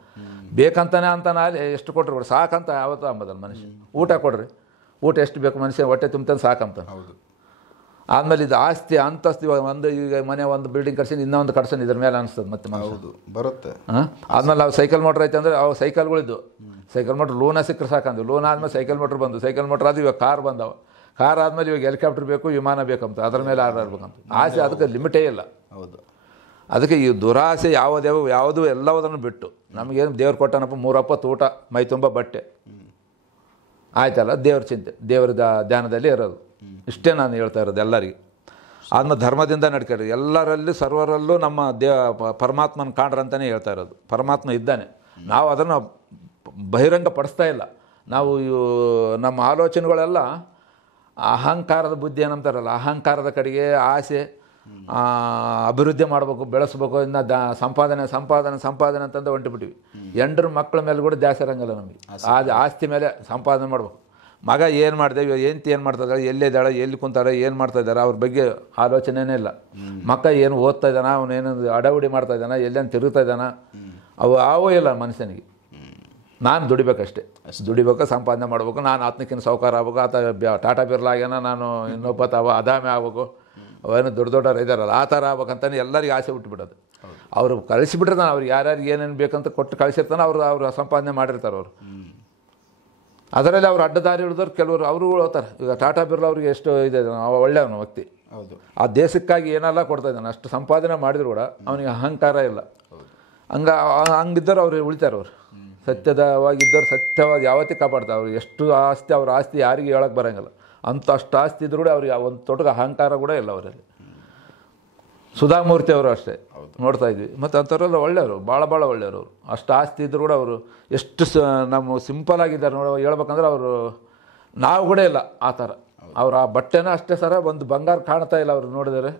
ಬೇಕಂತಾನೆ ಅಂತಾನೆ ಎಷ್ಟು ಕೊಟ್ಟರು ಕೂಡ ಸಾಕಂತ ಯಾವತ್ತೂ ಅಂಬೋದಲ್ಲ ಮನುಷ್ಯ. ಊಟ ಕೊಡ್ರಿ, ಊಟ ಎಷ್ಟು ಬೇಕು ಮನುಷ್ಯ ಹೊಟ್ಟೆ ತುಂಬ್ತಾನೆ ಸಾಕಂತ. ಹೌದು. ಆದಮೇಲೆ ಇದು ಆಸ್ತಿ ಅಂತಸ್ತು, ಇವಾಗ ಈಗ ಮನೆ ಒಂದು ಬಿಲ್ಡಿಂಗ್ ಕಟ್ಸಿ ಇನ್ನೊಂದು ಕಟ್ಸೋಣ ಇದ್ರ ಮೇಲೆ ಅನಿಸ್ತದೆ ಮತ್ತೆ. ಹೌದು, ಬರುತ್ತೆ. ಆದ್ಮೇಲೆ ನಾವು ಸೈಕಲ್ ಮೋಟ್ರ್ ಐತೆ ಅಂದರೆ ಅವು ಸೈಕಲ್ಗಳಿದ್ದು. ಸೈಕಲ್ ಮೋಟ್ರ್ ಲೋನ ಸಿಕ್ಕರೆ ಸಾಕಂದು. ಲೋನ್ ಆದಮೇಲೆ ಸೈಕಲ್ ಮೋಟ್ರ್ ಬಂದು, ಸೈಕಲ್ ಮೋಟ್ರ್ ಅದು ಇವಾಗ ಕಾರ್ ಬಂದವ. ಕಾರ್ ಆದಮೇಲೆ ಇವಾಗ ಹೆಲಿಕಾಪ್ಟರ್ ಬೇಕು, ವಿಮಾನ ಬೇಕಂತ, ಅದ್ರ ಮೇಲೆ ಆಡಬೇಕಂತ ಆಸೆ. ಅದಕ್ಕೆ ಲಿಮಿಟೇ ಇಲ್ಲ. ಹೌದು. ಅದಕ್ಕೆ ಈ ದುರಾಸೆ ಯಾವುದು ಎಲ್ಲವುದನ್ನು ಬಿಟ್ಟು ನಮಗೇನು ದೇವ್ರು ಕೊಟ್ಟನಪ್ಪ 3 ಹೊತ್ತು ಊಟ, ಮೈ ತುಂಬ ಬಟ್ಟೆ, ಆಯ್ತಲ್ಲ, ದೇವ್ರ ಚಿಂತೆ, ದೇವರ ಧ್ಯಾನದಲ್ಲಿ ಇರೋದು. ಇಷ್ಟೇ ನಾನು ಹೇಳ್ತಾ ಇರೋದು ಎಲ್ಲರಿಗೆ. ಆದ್ಮೇಲೆ ಧರ್ಮದಿಂದ ನಡ್ಕೊಂಡು ಎಲ್ಲರಲ್ಲಿ ಸರ್ವರಲ್ಲೂ ನಮ್ಮ ಪರಮಾತ್ಮನ ಕಾಣ್ರ ಅಂತಲೇ ಹೇಳ್ತಾ ಇರೋದು. ಪರಮಾತ್ಮ ಇದ್ದಾನೆ, ನಾವು ಅದನ್ನು ಬಹಿರಂಗ ಪಡಿಸ್ತಾ ಇಲ್ಲ. ನಾವು ನಮ್ಮ ಆಲೋಚನೆಗಳೆಲ್ಲ ಅಹಂಕಾರದ ಬುದ್ಧಿ ಏನಂತಾರಲ್ಲ, ಅಹಂಕಾರದ ಕಡೆಗೆ ಆಸೆ, ಅಭಿವೃದ್ಧಿ ಮಾಡಬೇಕು, ಬೆಳೆಸ್ಬೇಕು, ಇನ್ನು ಸಂಪಾದನೆ ಅಂತಂದು ಹೊಂಟಿಬಿಟ್ಟಿವಿ. ಎಂಡ್ರ ಮಕ್ಕಳ ಮೇಲೆ ಕೂಡ ದ್ಯಾಸ ಇರಂಗಿಲ್ಲ ನಮಗೆ. ಆಸ್ತಿ ಮೇಲೆ ಸಂಪಾದನೆ ಮಾಡ್ಬೇಕು. ಮಗ ಏನು ಮಾಡಿದೆ, ಹೆಂಡ್ತಿ ಏನು ಮಾಡ್ತಾ ಇದ್ದಾಳೆ, ಎಲ್ಲಿದ್ದಾಳೆ, ಎಲ್ಲಿ ಕುಂತಾರೆ, ಏನು ಮಾಡ್ತಾ ಇದ್ದಾರೆ, ಅವ್ರ ಬಗ್ಗೆ ಆಲೋಚನೆನೇ ಇಲ್ಲ. ಮಕ್ಕ ಏನು ಓದ್ತಾ ಇದ್ದಾನ, ಅವನೇನು ಅಡವಡಿ ಮಾಡ್ತಾ ಇದ್ದಾನ, ಎಲ್ಲೇನು ತಿರುಗ್ತಾ ಇದ್ದಾನ, ಅವೂ ಇಲ್ಲ ಮನುಷ್ಯನಿಗೆ. ನಾನು ದುಡಿಬೇಕಷ್ಟೇ, ದುಡಿಬೇಕು, ಸಂಪಾದನೆ ಮಾಡ್ಬೇಕು, ನಾನು ಆತ್ಮಕ್ಕಿಂತ ಸಾಹುಕಾರ ಆಗ್ಬೇಕು, ಆತ ಟಾಟಾ ಬಿರ್ಲಾ ಆಗ್ಯಾನ, ನಾನು ಇನ್ನೊಬ್ಬ ಅದಾಮೆ ಆಗ್ಬೇಕು, ಅವೇನು ದೊಡ್ಡವ್ರು ಇದ್ದಾರಲ್ಲ ಆ ಥರ ಆಗ್ಬೇಕಂತಾನೆ ಎಲ್ಲರಿಗೆ ಆಸೆ ಬಿಟ್ಟುಬಿಡೋದು. ಅವರು ಕಳಿಸಿಬಿಟ್ರೆ ಅವ್ರು ಯಾರ್ಯಾರಿಗೆ ಏನೇನು ಬೇಕಂತ ಕೊಟ್ಟು ಕಳಿಸಿರ್ತಾನೆ, ಅವ್ರು ಸಂಪಾದನೆ ಮಾಡಿರ್ತಾರೆ. ಅವರು ಅದರಲ್ಲಿ ಅವ್ರು ಅಡ್ಡದಾರಿ ಹಿಡಿದವ್ರು ಕೆಲವರು ಅವರು ಹೋಗ್ತಾರೆ. ಈಗ ಟಾಟಾ ಬಿರ್ಲಾ ಅವ್ರಿಗೆ ಎಷ್ಟು ಇದೆ, ಒಳ್ಳೆಯವನು ವ್ಯಕ್ತಿ, ಹೌದು, ಆ ದೇಶಕ್ಕಾಗಿ ಏನೆಲ್ಲ ಕೊಡ್ತಾ ಇದ್ದಾನೆ, ಅಷ್ಟು ಸಂಪಾದನೆ ಮಾಡಿದ್ರು ಕೂಡ ಅವನಿಗೆ ಅಹಂಕಾರ ಇಲ್ಲ. ಹಂಗಿದ್ದರು ಅವ್ರು ಉಳಿತಾರೆ. ಅವರು ಸತ್ಯದವಾಗಿದ್ದವ್ರು ಸತ್ಯವಾದ ಯಾವತ್ತೂ ಕಾಪಾಡ್ತಾರೆ. ಅವ್ರು ಎಷ್ಟು ಆಸ್ತಿ, ಅವ್ರ ಆಸ್ತಿ ಯಾರಿಗೆ ಹೇಳೋಕ್ಕೆ ಬರೋಂಗಿಲ್ಲ. ಅಷ್ಟು ಆಸ್ತಿ ಇದ್ರೂ ಕೂಡ ಅವ್ರಿಗೆ ಒಂದು ತೊಟಗ ಅಹಂಕಾರ ಕೂಡ ಇಲ್ಲ ಅವರಲ್ಲಿ. ಸುಧಾಮೂರ್ತಿ ಅವರು ಅಷ್ಟೇ ನೋಡ್ತಾ ಇದ್ವಿ. ಮತ್ತು ಅಂಥವ್ರೆಲ್ಲ ಒಳ್ಳೆಯವರು, ಭಾಳ ಒಳ್ಳೆಯವರು. ಅವರು ಅಷ್ಟು ಆಸ್ತಿ ಇದ್ದರೂ ಕೂಡ ಅವರು ಎಷ್ಟು ನಮ್ಮ ಸಿಂಪಲ್ ಆಗಿದ್ದಾರೆ ಹೇಳ್ಬೇಕಂದ್ರೆ ಅವರು ನಾವು ಕೂಡ ಇಲ್ಲ ಆ ಥರ. ಅವ್ರು ಆ ಬಟ್ಟೆನ ಅಷ್ಟೇ ಸರ ಒಂದು ಬಂಗಾರ ಕಾಣ್ತಾ ಇಲ್ಲ ಅವ್ರು ನೋಡಿದರೆ.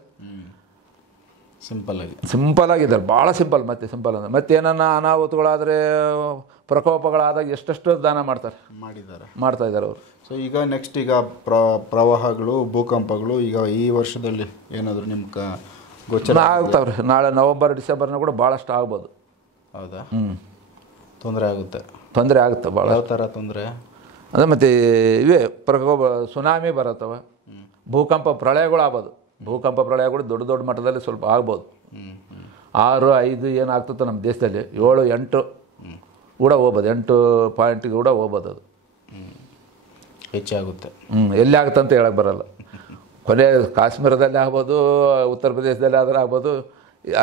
ಸಿಂಪಲ್ ಆಗಿದ್ದಾರೆ, ಭಾಳ ಸಿಂಪಲ್. ಸಿಂಪಲ್ ಅಂದರೆ ಮತ್ತೆ ಏನನ್ನ ಅನಾಹುತಗಳಾದರೆ, ಪ್ರಕೋಪಗಳಾದಾಗ ಎಷ್ಟೆಷ್ಟು ದಾನ ಮಾಡ್ತಾ ಇದ್ದಾರೆ ಅವರು. ಸೊ ಈಗ ನೆಕ್ಸ್ಟ್ ಈಗ ಪ್ರವಾಹಗಳು, ಭೂಕಂಪಗಳು ಈಗ ಈ ವರ್ಷದಲ್ಲಿ ಏನಾದರೂ ನಿಮ್ಗೆ ಗೋಚರ ಆಗ್ತಾವ್ರಿ. ನಾಳೆ ನವಂಬರ್ ಡಿಸೆಂಬರ್ನ ಕೂಡ ಭಾಳಷ್ಟು ಆಗ್ಬೋದು. ಹೌದಾ? ತೊಂದರೆ ಆಗುತ್ತೆ ಭಾಳ. ಯಾವ ಥರ ತೊಂದರೆ ಅದೇ ಮತ್ತು ಇವೇ ಪ್ರಕೋಪ, ಸುನಾಮಿ ಬರತ್ತವ, ಭೂಕಂಪ ಪ್ರಳಯಗಳು ಆಗ್ಬೋದು. ಭೂಕಂಪ ಪ್ರಳಯಗಳು ದೊಡ್ಡ ಮಟ್ಟದಲ್ಲಿ ಸ್ವಲ್ಪ ಆಗ್ಬೋದು. 6, 5 ಏನಾಗ್ತದೆ ನಮ್ಮ ದೇಶದಲ್ಲಿ, 7, 8 ಕೂಡ ಹೋಗ್ಬೋದು. 8 ಪಾಯಿಂಟ್ ಕೂಡ ಹೋಗ್ಬೋದು. ಅದು ಹೆಚ್ಚಾಗುತ್ತೆ. ಎಲ್ಲಿ ಆಗುತ್ತೆ ಅಂತ ಹೇಳಕ್ಕೆ ಬರಲ್ಲ. ಕೊನೆ ಕಾಶ್ಮೀರದಲ್ಲಿ ಆಗ್ಬೋದು, ಉತ್ತರ ಪ್ರದೇಶದಲ್ಲಿ ಆದ್ರೆ ಆಗ್ಬೋದು.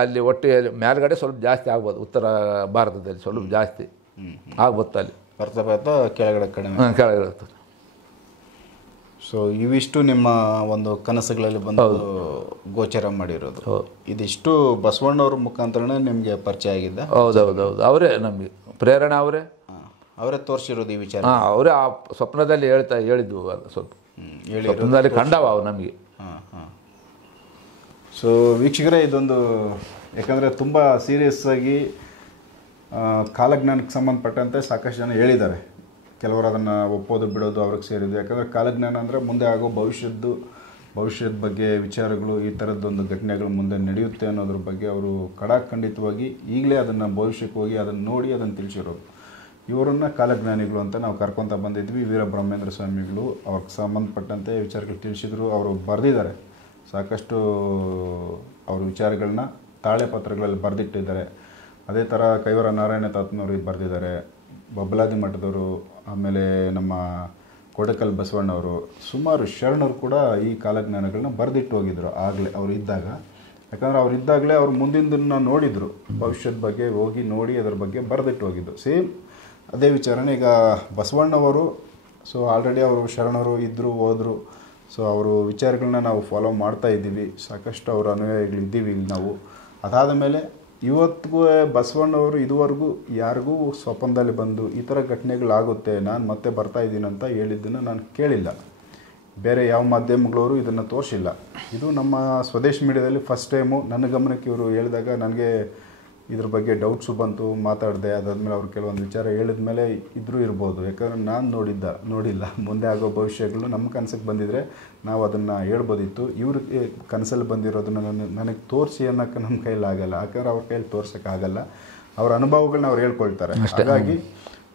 ಅಲ್ಲಿ ಒಟ್ಟು ಮೇಲ್ಗಡೆ ಸ್ವಲ್ಪ ಜಾಸ್ತಿ ಆಗ್ಬೋದು. ಉತ್ತರ ಭಾರತದಲ್ಲಿ ಸ್ವಲ್ಪ ಜಾಸ್ತಿ ಆಗ್ಬೋದು. ಅಲ್ಲಿ ಬರ್ತಾ ಕೆಳಗಡೆ ಕೆಳಗಡೆ. ಸೊ ಇವಿಷ್ಟು ನಿಮ್ಮ ಒಂದು ಕನಸುಗಳಲ್ಲಿ ಬಂದು ಗೋಚರ ಮಾಡಿರೋದು. ಇದಿಷ್ಟು ಬಸವಣ್ಣವ್ರ ಮುಖಾಂತರನೇ ನಿಮಗೆ ಪರಿಚಯ ಆಗಿದ್ದ? ಹೌದೌದು, ಅವರೇ ನಮಗೆ ಪ್ರೇರಣೆ. ಅವರೇ ತೋರಿಸಿರೋದು ಈ ವಿಚಾರ. ಅವರೇ ಆ ಸ್ವಪ್ನದಲ್ಲಿ ಹೇಳಿದ್ವು. ಸ್ವಲ್ಪ ಸ್ವಪ್ನದಲ್ಲಿ ಕಂಡವ ಅವು ನಮಗೆ. ಸೊ ವೀಕ್ಷಕರೇ, ಇದೊಂದು ಯಾಕಂದರೆ ತುಂಬ ಸೀರಿಯಸ್ ಆಗಿ ಕಾಲಜ್ಞಾನಕ್ಕೆ ಸಂಬಂಧಪಟ್ಟಂತೆ ಸಾಕಷ್ಟು ಜನ ಹೇಳಿದ್ದಾರೆ. ಕೆಲವರು ಅದನ್ನು ಒಪ್ಪೋದು ಬಿಡೋದು ಅವ್ರಿಗೆ ಸೇರಿದ್ದು. ಯಾಕಂದರೆ ಕಾಲಜ್ಞಾನ ಅಂದರೆ ಮುಂದೆ ಆಗೋ ಭವಿಷ್ಯದ ಬಗ್ಗೆ ವಿಚಾರಗಳು, ಈ ಥರದ್ದೊಂದು ಘಟನೆಗಳು ಮುಂದೆ ನಡೆಯುತ್ತೆ ಅನ್ನೋದ್ರ ಬಗ್ಗೆ ಅವರು ಖಂಡಿತವಾಗಿ ಈಗಲೇ ಅದನ್ನು ಭವಿಷ್ಯಕ್ಕೆ ಹೋಗಿ ಅದನ್ನು ನೋಡಿ ಅದನ್ನು ತಿಳಿಸಿರೋದು. ಇವರನ್ನು ಕಾಲಜ್ಞಾನಿಗಳು ಅಂತ ನಾವು ಕರ್ಕೊತ ಬಂದಿದ್ವಿ. ವೀರಬ್ರಹ್ಮೇಂದ್ರ ಸ್ವಾಮಿಗಳು ಅವ್ರಿಗೆ ಸಂಬಂಧಪಟ್ಟಂತೆ ವಿಚಾರಗಳು ತಿಳಿಸಿದ್ರು. ಅವರು ಬರೆದಿದ್ದಾರೆ ಸಾಕಷ್ಟು. ಅವ್ರ ವಿಚಾರಗಳನ್ನ ತಾಳೆ ಪತ್ರಗಳಲ್ಲಿ ಬರೆದಿಟ್ಟಿದ್ದಾರೆ. ಅದೇ ಥರ ಕೈವರ ನಾರಾಯಣ ತಾತನವ್ರಿಗೆ ಬರೆದಿದ್ದಾರೆ, ಬಬ್ಬಲಾದಿ ಮಠದವರು, ಆಮೇಲೆ ನಮ್ಮ ಕೊಡಕಲ್ ಬಸವಣ್ಣವರು, ಸುಮಾರು ಶರಣರು ಕೂಡ ಈ ಕಾಲಜ್ಞಾನಗಳನ್ನ ಬರೆದಿಟ್ಟು ಹೋಗಿದ್ರು ಆಗಲೇ ಅವರು ಇದ್ದಾಗ. ಯಾಕಂದರೆ ಅವ್ರು ಇದ್ದಾಗಲೇ ಅವ್ರು ಮುಂದಿನ ನೋಡಿದರು, ಭವಿಷ್ಯದ ಬಗ್ಗೆ ಹೋಗಿ ನೋಡಿ ಅದರ ಬಗ್ಗೆ ಬರೆದಿಟ್ಟು ಹೋಗಿದ್ದು. ಸೇಮ್ ಅದೇ ವಿಚಾರನೇ ಈಗ ಬಸವಣ್ಣವರು. ಸೊ ಆಲ್ರೆಡಿ ಅವರು ಶರಣರು ಇದ್ದರು, ಹೋದರು. ಸೊ ಅವರು ವಿಚಾರಗಳನ್ನ ನಾವು ಫಾಲೋ ಮಾಡ್ತಾ ಇದ್ದೀವಿ. ಸಾಕಷ್ಟು ಅವರ ಅನುಯಾಯಿಗಳಿದ್ದೀವಿ ಇಲ್ಲಿ ನಾವು. ಅದಾದ ಮೇಲೆ ಇವತ್ತಿಗೂ ಬಸವಣ್ಣವರು ಇದುವರೆಗೂ ಯಾರಿಗೂ ಸ್ವಪ್ನದಲ್ಲಿ ಬಂದು ಈ ಥರ ಘಟನೆಗಳಾಗುತ್ತೆ, ನಾನು ಮತ್ತೆ ಬರ್ತಾ ಇದ್ದೀನಿ ಅಂತ ಹೇಳಿದ್ದನ್ನು ನಾನು ಕೇಳಿಲ್ಲ. ಬೇರೆ ಯಾವ ಮಾಧ್ಯಮಗಳವರು ಇದನ್ನು ತೋರಿಸಿಲ್ಲ. ಇದು ನಮ್ಮ ಸ್ವದೇಶ್ ಮೀಡಿಯಾದಲ್ಲಿ ಫಸ್ಟ್ ಟೈಮು ನನ್ನ ಗಮನಕ್ಕೆ ಇವರು ಹೇಳಿದಾಗ ನನಗೆ ಇದ್ರ ಬಗ್ಗೆ ಡೌಟ್ಸು ಬಂತು, ಮಾತಾಡಿದೆ. ಅದಾದಮೇಲೆ ಅವ್ರು ಕೆಲವೊಂದು ವಿಚಾರ ಹೇಳಿದ ಮೇಲೆ ಇದ್ರೂ ಇರ್ಬೋದು. ಯಾಕಂದರೆ ನಾನು ನೋಡಿಲ್ಲ. ಮುಂದೆ ಆಗೋ ಭವಿಷ್ಯಗಳು ನಮ್ಮ ಕನಸಿಗೆ ಬಂದಿದ್ದರೆ ನಾವು ಅದನ್ನು ಹೇಳ್ಬೋದಿತ್ತು. ಇವ್ರಿಗೆ ಕನಸಲ್ಲಿ ಬಂದಿರೋದನ್ನು ನನಗೆ ತೋರಿಸಿ ಅನ್ನೋಕ್ಕೆ ನಮ್ಮ ಕೈಯಲ್ಲಿ ಆಗಲ್ಲ. ಯಾಕಂದ್ರೆ ಅವ್ರ ಕೈಯಲ್ಲಿ ತೋರ್ಸೋಕ್ಕಾಗಲ್ಲ. ಅವ್ರ ಅನುಭವಗಳನ್ನ ಅವ್ರು ಹೇಳ್ಕೊಳ್ತಾರೆ. ಹಾಗಾಗಿ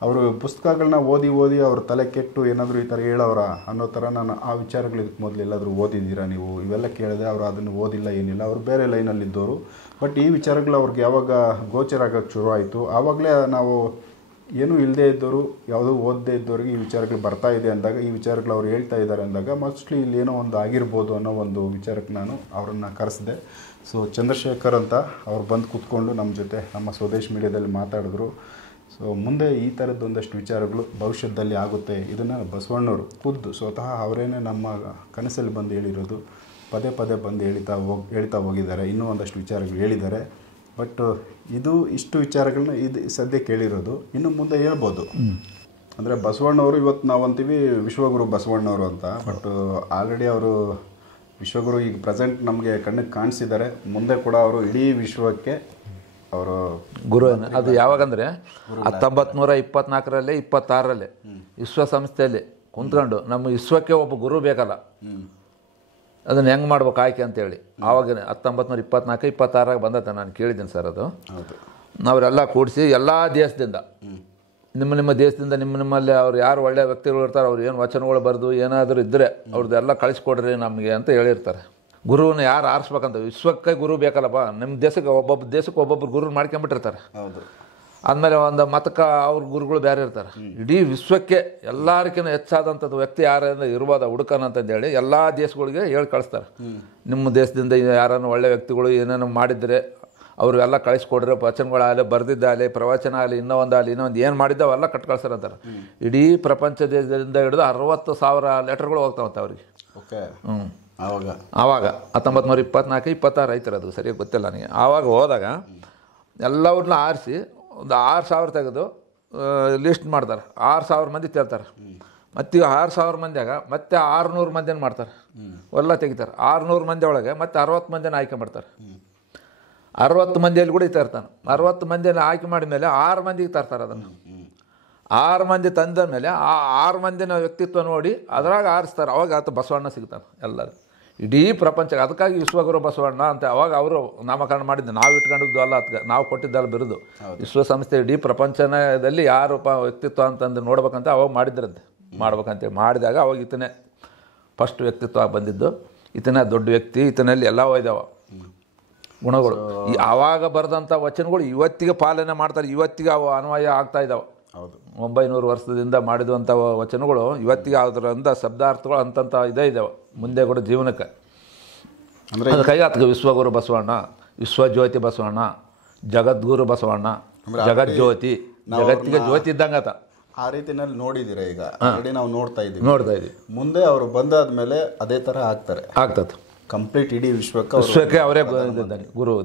ಅವರು ಪುಸ್ತಕಗಳನ್ನ ಓದಿ ಅವ್ರ ತಲೆ ಕೆಟ್ಟು ಏನಾದರೂ ಈ ಥರ ಹೇಳೋರ ಅನ್ನೋ ಥರ ನಾನು ಆ ವಿಚಾರಗಳು ಇದಕ್ಕೆ ಮೊದಲು ಎಲ್ಲಾದರೂ ಓದಿದ್ದೀರಾ ನೀವು ಇವೆಲ್ಲ ಕೇಳಿದೆ. ಅವರು ಅದನ್ನು ಓದಿಲ್ಲ, ಏನಿಲ್ಲ. ಅವರು ಬೇರೆ ಲೈನಲ್ಲಿದ್ದವರು. ಬಟ್ ಈ ವಿಚಾರಗಳು ಅವ್ರಿಗೆ ಯಾವಾಗ ಗೋಚರ ಆಗೋಕ್ಕೆ ಶುರು ಆಯಿತು, ಆವಾಗಲೇ ನಾವು ಏನೂ ಇಲ್ಲದೇ ಇದ್ದವರು, ಯಾವುದೂ ಓದದೇ ಇದ್ದವ್ರಿಗೆ ಈ ವಿಚಾರಗಳು ಬರ್ತಾ ಇದೆ ಅಂದಾಗ, ಈ ವಿಚಾರಗಳು ಅವ್ರು ಹೇಳ್ತಾ ಇದ್ದಾರೆ ಅಂದಾಗ ಮೋಸ್ಟ್ಲಿ ಇಲ್ಲಿ ಏನೋ ಒಂದು ಆಗಿರ್ಬೋದು ಅನ್ನೋ ಒಂದು ವಿಚಾರಕ್ಕೆ ನಾನು ಅವರನ್ನು ಕರೆಸಿದೆ. ಸೊ ಚಂದ್ರಶೇಖರ್ ಅಂತ ಅವ್ರು ಬಂದು ಕೂತ್ಕೊಂಡು ನಮ್ಮ ಜೊತೆ ನಮ್ಮ ಸ್ವದೇಶ್ ಮೀಡಿಯಾದಲ್ಲಿ ಮಾತಾಡಿದ್ರು. ಸೊ ಮುಂದೆ ಈ ಥರದ್ದು ಒಂದಷ್ಟು ವಿಚಾರಗಳು ಭವಿಷ್ಯದಲ್ಲಿ ಆಗುತ್ತೆ. ಇದನ್ನು ಬಸವಣ್ಣವರು ಖುದ್ದು ಸ್ವತಃ ಅವರೇನೆ ನಮ್ಮ ಕನಸಲ್ಲಿ ಬಂದು ಹೇಳಿರೋದು. ಪದೇ ಪದೇ ಬಂದು ಹೇಳ್ತಾ ಹೋಗಿದ್ದಾರೆ. ಇನ್ನೂ ಒಂದಷ್ಟು ವಿಚಾರಗಳು ಹೇಳಿದ್ದಾರೆ. ಬಟ್ ಇದು ಇಷ್ಟು ವಿಚಾರಗಳನ್ನ ಇದು ಸದ್ಯಕ್ಕೆ ಹೇಳಿರೋದು. ಇನ್ನು ಮುಂದೆ ಹೇಳ್ಬೋದು. ಅಂದರೆ ಬಸವಣ್ಣವರು ಇವತ್ತು ನಾವು ಅಂತೀವಿ ವಿಶ್ವಗುರು ಬಸವಣ್ಣವರು ಅಂತ. ಬಟ್ ಆಲ್ರೆಡಿ ಅವರು ವಿಶ್ವಗುರು ಈಗ ಪ್ರೆಸೆಂಟ್ ನಮಗೆ ಕಣ್ಣಿಗೆ ಕಾಣಿಸಿದ್ದಾರೆ. ಮುಂದೆ ಕೂಡ ಅವರು ಇಡೀ ವಿಶ್ವಕ್ಕೆ ಅವರು ಗುರು. ಅದು ಯಾವಾಗಂದರೆ 1924ರಲ್ಲಿ 26ರಲ್ಲಿ ವಿಶ್ವಸಂಸ್ಥೆಯಲ್ಲಿ ಕುಂತ್ಕೊಂಡು ನಮ್ಮ ವಿಶ್ವಕ್ಕೆ ಒಬ್ಬ ಗುರು ಬೇಕಲ್ಲ, ಅದನ್ನು ಹೆಂಗೆ ಮಾಡ್ಬೇಕು ಆಯ್ಕೆ ಅಂತೇಳಿ ಆವಾಗ 1924 26 ಬಂದತ್ತೆ. ನಾನು ಕೇಳಿದ್ದೀನಿ ಸರ್ ಅದು. ಅವರೆಲ್ಲ ಕೂಡಿಸಿ ಎಲ್ಲ ದೇಶದಿಂದ, ನಿಮ್ಮ ದೇಶದಿಂದ ನಿಮ್ಮಲ್ಲಿ ಅವ್ರು ಯಾರು ಒಳ್ಳೆಯ ವ್ಯಕ್ತಿಗಳು ಇರ್ತಾರೆ, ಅವ್ರು ಏನು ವಚನಗಳು ಬರೆದು ಏನಾದರೂ ಇದ್ದರೆ ಅವ್ರದ್ದೆಲ್ಲ ಕಳಿಸ್ಕೊಡ್ರಿ ನಮಗೆ ಅಂತ ಹೇಳಿರ್ತಾರೆ. ಗುರುವನ್ನ ಯಾರು ಆರಿಸ್ಬೇಕಂತ, ವಿಶ್ವಕ್ಕೆ ಗುರು ಬೇಕಲ್ಲಪ್ಪ. ನಿಮ್ಮ ದೇಶಕ್ಕೆ ಒಬ್ಬೊಬ್ಬರು ಗುರು ಮಾಡ್ಕೊಂಬಿಟ್ಟಿರ್ತಾರೆ. ಆದಮೇಲೆ ಒಂದು ಮತಕ್ಕೆ ಅವ್ರ ಗುರುಗಳು ಬೇರೆ ಇರ್ತಾರೆ. ಇಡೀ ವಿಶ್ವಕ್ಕೆ ಎಲ್ಲರಿಗಿಂತ ಹೆಚ್ಚಾದಂಥದ್ದು ವ್ಯಕ್ತಿ ಯಾರಿಂದ ಇರ್ಬೋದ ಹುಡುಕನಂತಂದೇಳಿ ಎಲ್ಲ ದೇಶಗಳಿಗೆ ಹೇಳಿ ಕಳಿಸ್ತಾರೆ. ನಿಮ್ಮ ದೇಶದಿಂದ ಯಾರನ್ನು ಒಳ್ಳೆ ವ್ಯಕ್ತಿಗಳು ಏನೇನು ಮಾಡಿದರೆ ಅವರು ಎಲ್ಲ ಕಳಿಸ್ಕೊಡ್ರೆ, ವಚನಗಳಾಗಲಿ, ಬರೆದಿದ್ದಾಗಲಿ, ಪ್ರವಚನ ಆಗಲಿ, ಇನ್ನೊಂದಾಗಲಿ ಏನು ಮಾಡಿದ್ದಾವೆಲ್ಲ ಕಟ್ ಕಳ್ಸಾರಂತಾರೆ. ಇಡೀ ಪ್ರಪಂಚ ದೇಶದಿಂದ ಹಿಡಿದು 60,000 ಲೆಟರ್ಗಳು ಹೋಗ್ತಾವಂತೆ ಅವ್ರಿಗೆ. ಆವಾಗ 1924 26 ಐತಾರೆ, ಅದು ಸರಿಯಾಗಿ ಗೊತ್ತಿಲ್ಲ ನನಗೆ. ಆವಾಗ ಹೋದಾಗ ಎಲ್ಲವ್ರನ್ನ ಆರಿಸಿ ಒಂದು 6,000 ತೆಗೆದು ಲಿಸ್ಟ್ ಮಾಡ್ತಾರೆ. 6,000 ಮಂದಿ ತೇಳ್ತಾರೆ. ಮತ್ತು 6,000 ಮಂದಿಯಾಗ ಮತ್ತೆ 600 ಮಂದಿನ ಮಾಡ್ತಾರೆ, ಎಲ್ಲ ತೆಗಿತಾರೆ. 600 ಮಂದಿ ಒಳಗೆ ಮತ್ತೆ 60 ಮಂದಿನ ಆಯ್ಕೆ ಮಾಡ್ತಾರೆ. 60 ಮಂದಿಯಲ್ಲಿ ಕೂಡ ತರ್ತಾನೆ. 60 ಮಂದಿಯನ್ನು ಆಯ್ಕೆ ಮಾಡಿದ ಮೇಲೆ 6 ಮಂದಿಗೆ ತರ್ತಾರೆ. ಅದನ್ನು 6 ಮಂದಿ ತಂದ ಮೇಲೆ ಆ 6 ಮಂದಿನ ವ್ಯಕ್ತಿತ್ವ ನೋಡಿ ಅದರಾಗ ಆರಿಸ್ತಾರೆ. ಅವಾಗ ಆತ ಬಸವಣ್ಣ ಸಿಗ್ತಾನೆ ಎಲ್ಲರೂ ಇಡೀ ಪ್ರಪಂಚಕ್ಕೆ. ಅದಕ್ಕಾಗಿ ವಿಶ್ವಗುರು ಬಸವಣ್ಣ ಅಂತ ಅವಾಗ ಅವರು ನಾಮಕರಣ ಮಾಡಿದ್ದು. ನಾವು ಇಟ್ಕೊಂಡಿದ್ದು ಅಲ್ಲ, ಅದಕ್ಕೆ ನಾವು ಕೊಟ್ಟಿದ್ದಲ್ಲ ಬಿರುದು. ವಿಶ್ವಸಂಸ್ಥೆ ಇಡೀ ಪ್ರಪಂಚದಲ್ಲಿ ಯಾರು ವ್ಯಕ್ತಿತ್ವ ಅಂತಂದು ನೋಡ್ಬೇಕಂತ ಅವಾಗ ಮಾಡಿದ್ರಂತೆ. ಮಾಡ್ಬೇಕಂತೇಳಿ ಮಾಡಿದಾಗ ಅವಾಗ ಈತನೇ ಫಸ್ಟ್ ವ್ಯಕ್ತಿತ್ವ ಬಂದಿದ್ದು. ಈತನೇ ದೊಡ್ಡ ವ್ಯಕ್ತಿ. ಈತನಲ್ಲಿ ಎಲ್ಲ ಇದಾವೆ ಗುಣಗಳು. ಆವಾಗ ಬರೆದಂಥ ವಚನಗಳು ಇವತ್ತಿಗೆ ಪಾಲನೆ ಮಾಡ್ತಾರೆ. ಇವತ್ತಿಗೆ ಅವು ಅನ್ವಯ ಆಗ್ತಾ ಇದ್ದಾವೆ. 900 ವರ್ಷದಿಂದ ಮಾಡಿದಂಥ ವಚನಗಳು ಇವತ್ತಿಗೆ ಅದರಿಂದ ಶಬ್ದಾರ್ಥಗಳು ಅಂತಂಥ ಇದೇ ಇದ್ದಾವೆ ಮುಂದೆ ಕೂಡ ಜೀವನಕ್ಕೆ. ಅಂದರೆ ಅದಕ್ಕಾಗಿ ಅದಕ್ಕೆ ವಿಶ್ವಗುರು ಬಸವಣ್ಣ, ವಿಶ್ವಜ್ಯೋತಿ ಬಸವಣ್ಣ, ಜಗದ್ಗುರು ಬಸವಣ್ಣ, ಜಗಜ್ಯೋತಿ, ಜಗತ್ತಿಗೆ ಜ್ಯೋತಿ ಇದ್ದಂಗೆ ಆತ. ಆ ರೀತಿನಲ್ಲಿ ನೋಡಿದ್ದೀರಾ ಈಗ ಆಲ್ರೆಡಿ ನಾವು ನೋಡ್ತಾ ಇದ್ದೀವಿ. ಮುಂದೆ ಅವರು ಬಂದಾದ್ಮೇಲೆ ಅದೇ ಥರ ಆಗ್ತದೆ ಕಂಪ್ಲೀಟ್ ಇಡೀ ವಿಶ್ವಕ್ಕೆ ಅವರೇ ಗುರು.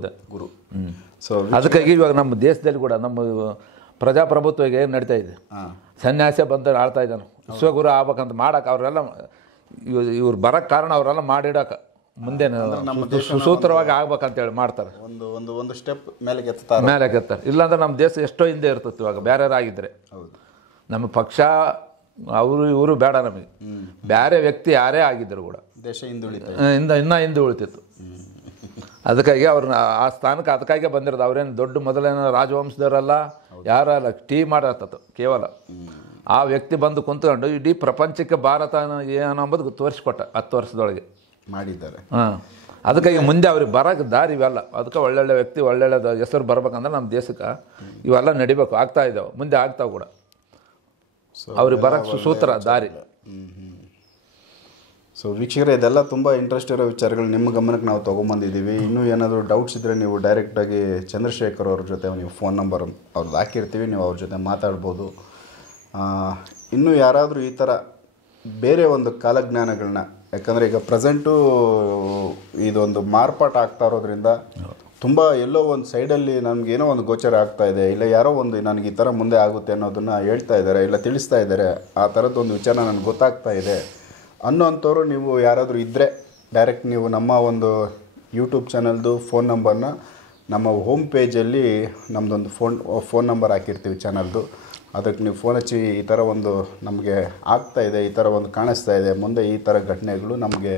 ಸೊ ಅದಕ್ಕಾಗಿ ಇವಾಗ ನಮ್ಮ ದೇಶದಲ್ಲಿ ಕೂಡ ನಮ್ಮ ಪ್ರಜಾಪ್ರಭುತ್ವ ಏನು ನಡೀತಾ ಇದೆ. ಸನ್ಯಾಸ ಬಂದು ಆಳ್ತಾ ಇದ್ದಾನೆ. ವಿಶ್ವಗುರು ಆಗ್ಬೇಕಂತ ಮಾಡಕ್ಕೆ ಅವರೆಲ್ಲ ಇವ್ರು ಬರೋಕ್ಕೆ ಕಾರಣ ಅವರೆಲ್ಲ ಮಾಡಿಡಕ್ಕೆ ಮುಂದೆ ಸುಸೂತ್ರವಾಗಿ ಆಗ್ಬೇಕಂತೇಳಿ ಮಾಡ್ತಾರೆ. ಒಂದು ಸ್ಟೆಪ್ ಮೇಲೆ ಕೆತ್ತಾರೆ. ಇಲ್ಲಾಂದ್ರೆ ನಮ್ಮ ದೇಶ ಎಷ್ಟೋ ಹಿಂದೆ ಇರ್ತದೆ. ಇವಾಗ ಬೇರೆಯವರಾಗಿದ್ದರೆ ನಮ್ಮ ಪಕ್ಷ ಅವರು ಇವರು ಬೇಡ, ನಮಗೆ ಬೇರೆ ವ್ಯಕ್ತಿ ಯಾರೇ ಆಗಿದ್ದರು ಕೂಡ ದೇಶ ಇನ್ನೂ ಹಿಂದೆ ಉಳಿತಿತ್ತು. ಅದಕ್ಕಾಗಿ ಅವ್ರನ್ನ ಆ ಸ್ಥಾನಕ್ಕೆ ಅದಕ್ಕಾಗೆ ಬಂದಿರೋದು. ಅವ್ರೇನು ದೊಡ್ಡ ಮೊದಲೇನೋ ರಾಜವಂಶದವರಲ್ಲ, ಯಾರಲ್ಲ, ಟೀ ಮಾಡತ್ತತ್ತು ಕೇವಲ. ಆ ವ್ಯಕ್ತಿ ಬಂದು ಕುಂತ್ಕೊಂಡು ಇಡೀ ಪ್ರಪಂಚಕ್ಕೆ ಭಾರತ ಏನಂಬುದು ತೋರಿಸ್ಕೊಟ್ಟ 10 ವರ್ಷದೊಳಗೆ ಮಾಡಿದ್ದಾರೆ. ಅದಕ್ಕಾಗಿ ಮುಂದೆ ಅವ್ರಿಗೆ ಬರೋಕ್ಕೆ ದಾರಿ ಇವೆಲ್ಲ. ಅದಕ್ಕೆ ಒಳ್ಳೊಳ್ಳೆ ವ್ಯಕ್ತಿ ಒಳ್ಳೊಳ್ಳೆ ಹೆಸರು ಬರ್ಬೇಕಂದ್ರೆ ನಮ್ಮ ದೇಶಕ್ಕೆ ಇವೆಲ್ಲ ನಡಿಬೇಕು. ಆಗ್ತಾ ಇದ್ದಾವೆ, ಮುಂದೆ ಆಗ್ತಾವೆ ಕೂಡ. ಅವ್ರಿಗೆ ಬರೋಕ್ಕೆ ಸೂತ್ರ ದಾರಿ. ಸೊ ವೀಕ್ಷಕರೇ, ಇದೆಲ್ಲ ತುಂಬ ಇಂಟ್ರೆಸ್ಟ್ ಇರೋ ವಿಚಾರಗಳು ನಿಮ್ಮ ಗಮನಕ್ಕೆ ನಾವು ತೊಗೊಂಬಂದಿದ್ದೀವಿ. ಇನ್ನೂ ಏನಾದರೂ ಡೌಟ್ಸ್ ಇದ್ದರೆ ನೀವು ಡೈರೆಕ್ಟಾಗಿ ಚಂದ್ರಶೇಖರ್ ಅವ್ರ ಜೊತೆ ನೀವು ಫೋನ್ ನಂಬರ್ ಅವ್ರದ್ದು ಹಾಕಿರ್ತೀವಿ, ನೀವು ಅವ್ರ ಜೊತೆ ಮಾತಾಡ್ಬೋದು. ಇನ್ನೂ ಯಾರಾದರೂ ಈ ಥರ ಬೇರೆ ಒಂದು ಕಾಲಜ್ಞಾನಗಳನ್ನ, ಯಾಕಂದರೆ ಈಗ ಪ್ರೆಸೆಂಟು ಇದೊಂದು ಮಾರ್ಪಾಟ ಆಗ್ತಾ ಇರೋದ್ರಿಂದ ತುಂಬ ಎಲ್ಲೋ ಒಂದು ಸೈಡಲ್ಲಿ ನನಗೇನೋ ಒಂದು ಗೋಚರ ಆಗ್ತಾ ಇದೆ, ಇಲ್ಲ ಯಾರೋ ಒಂದು ನನಗೆ ಈ ಥರ ಮುಂದೆ ಆಗುತ್ತೆ ಅನ್ನೋದನ್ನು ಹೇಳ್ತಾ ಇದ್ದಾರೆ, ಇಲ್ಲ ತಿಳಿಸ್ತಾ ಇದ್ದಾರೆ. ಆ ಥರದ್ದೊಂದು ವಿಚಾರ ನನಗೆ ಗೊತ್ತಾಗ್ತಾ ಇದೆ ಅನ್ನೋಂಥವ್ರು ನೀವು ಯಾರಾದರೂ ಇದ್ದರೆ ಡೈರೆಕ್ಟ್ ನೀವು ನಮ್ಮ ಒಂದು ಯೂಟ್ಯೂಬ್ ಚಾನಲ್ದು ಫೋನ್ ನಂಬರ್ನ ನಮ್ಮ ಹೋಮ್ ಪೇಜಲ್ಲಿ ನಮ್ಮದೊಂದು ಫೋನ್ ನಂಬರ್ ಹಾಕಿರ್ತೀವಿ ಚಾನಲ್ದು. ಅದಕ್ಕೆ ನೀವು ಫೋನ್ ಹಚ್ಚಿ ಈ ಥರ ಒಂದು ನಮಗೆ ಆಗ್ತಾಯಿದೆ, ಈ ಥರ ಒಂದು ಕಾಣಿಸ್ತಾ ಇದೆ, ಮುಂದೆ ಈ ಥರ ಘಟನೆಗಳು ನಮಗೆ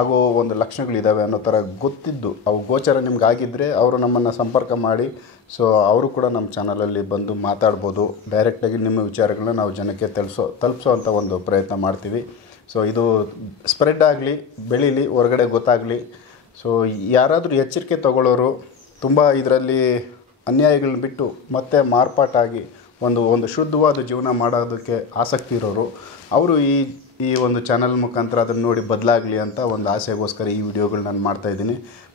ಆಗೋ ಒಂದು ಲಕ್ಷಣಗಳಿದ್ದಾವೆ ಅನ್ನೋ ಥರ ಗೊತ್ತಿದ್ದು ಅವು ಗೋಚರ ನಿಮ್ಗೆ ಆಗಿದ್ದರೆ ಅವರು ನಮ್ಮನ್ನು ಸಂಪರ್ಕ ಮಾಡಿ. ಸೊ ಅವರು ಕೂಡ ನಮ್ಮ ಚಾನಲಲ್ಲಿ ಬಂದು ಮಾತಾಡ್ಬೋದು. ಡೈರೆಕ್ಟಾಗಿ ನಿಮ್ಮ ವಿಚಾರಗಳನ್ನ ನಾವು ಜನಕ್ಕೆ ತಲುಪಿಸೋ ಅಂಥ ಒಂದು ಪ್ರಯತ್ನ ಮಾಡ್ತೀವಿ. ಸೊ ಇದು ಸ್ಪ್ರೆಡ್ ಆಗಲಿ, ಬೆಳೀಲಿ, ಹೊರಗಡೆ ಗೊತ್ತಾಗಲಿ. ಸೊ ಯಾರಾದರೂ ಎಚ್ಚರಿಕೆ ತಗೊಳ್ಳೋರು, ತುಂಬ ಇದರಲ್ಲಿ ಅನ್ಯಾಯಗಳನ್ನ ಬಿಟ್ಟು ಮತ್ತೆ ಮಾರ್ಪಾಟಾಗಿ ಒಂದು ಶುದ್ಧವಾದ ಜೀವನ ಮಾಡೋದಕ್ಕೆ ಆಸಕ್ತಿ ಇರೋರು ಅವರು ಈ ಒಂದು ಚಾನಲ್ ಮುಖಾಂತರ ಅದನ್ನು ನೋಡಿ ಬದಲಾಗಲಿ ಅಂತ ಒಂದು ಆಸೆಗೋಸ್ಕರ ಈ ವಿಡಿಯೋಗಳು ನಾನು ಮಾಡ್ತಾಯಿದ್ದೀನಿ.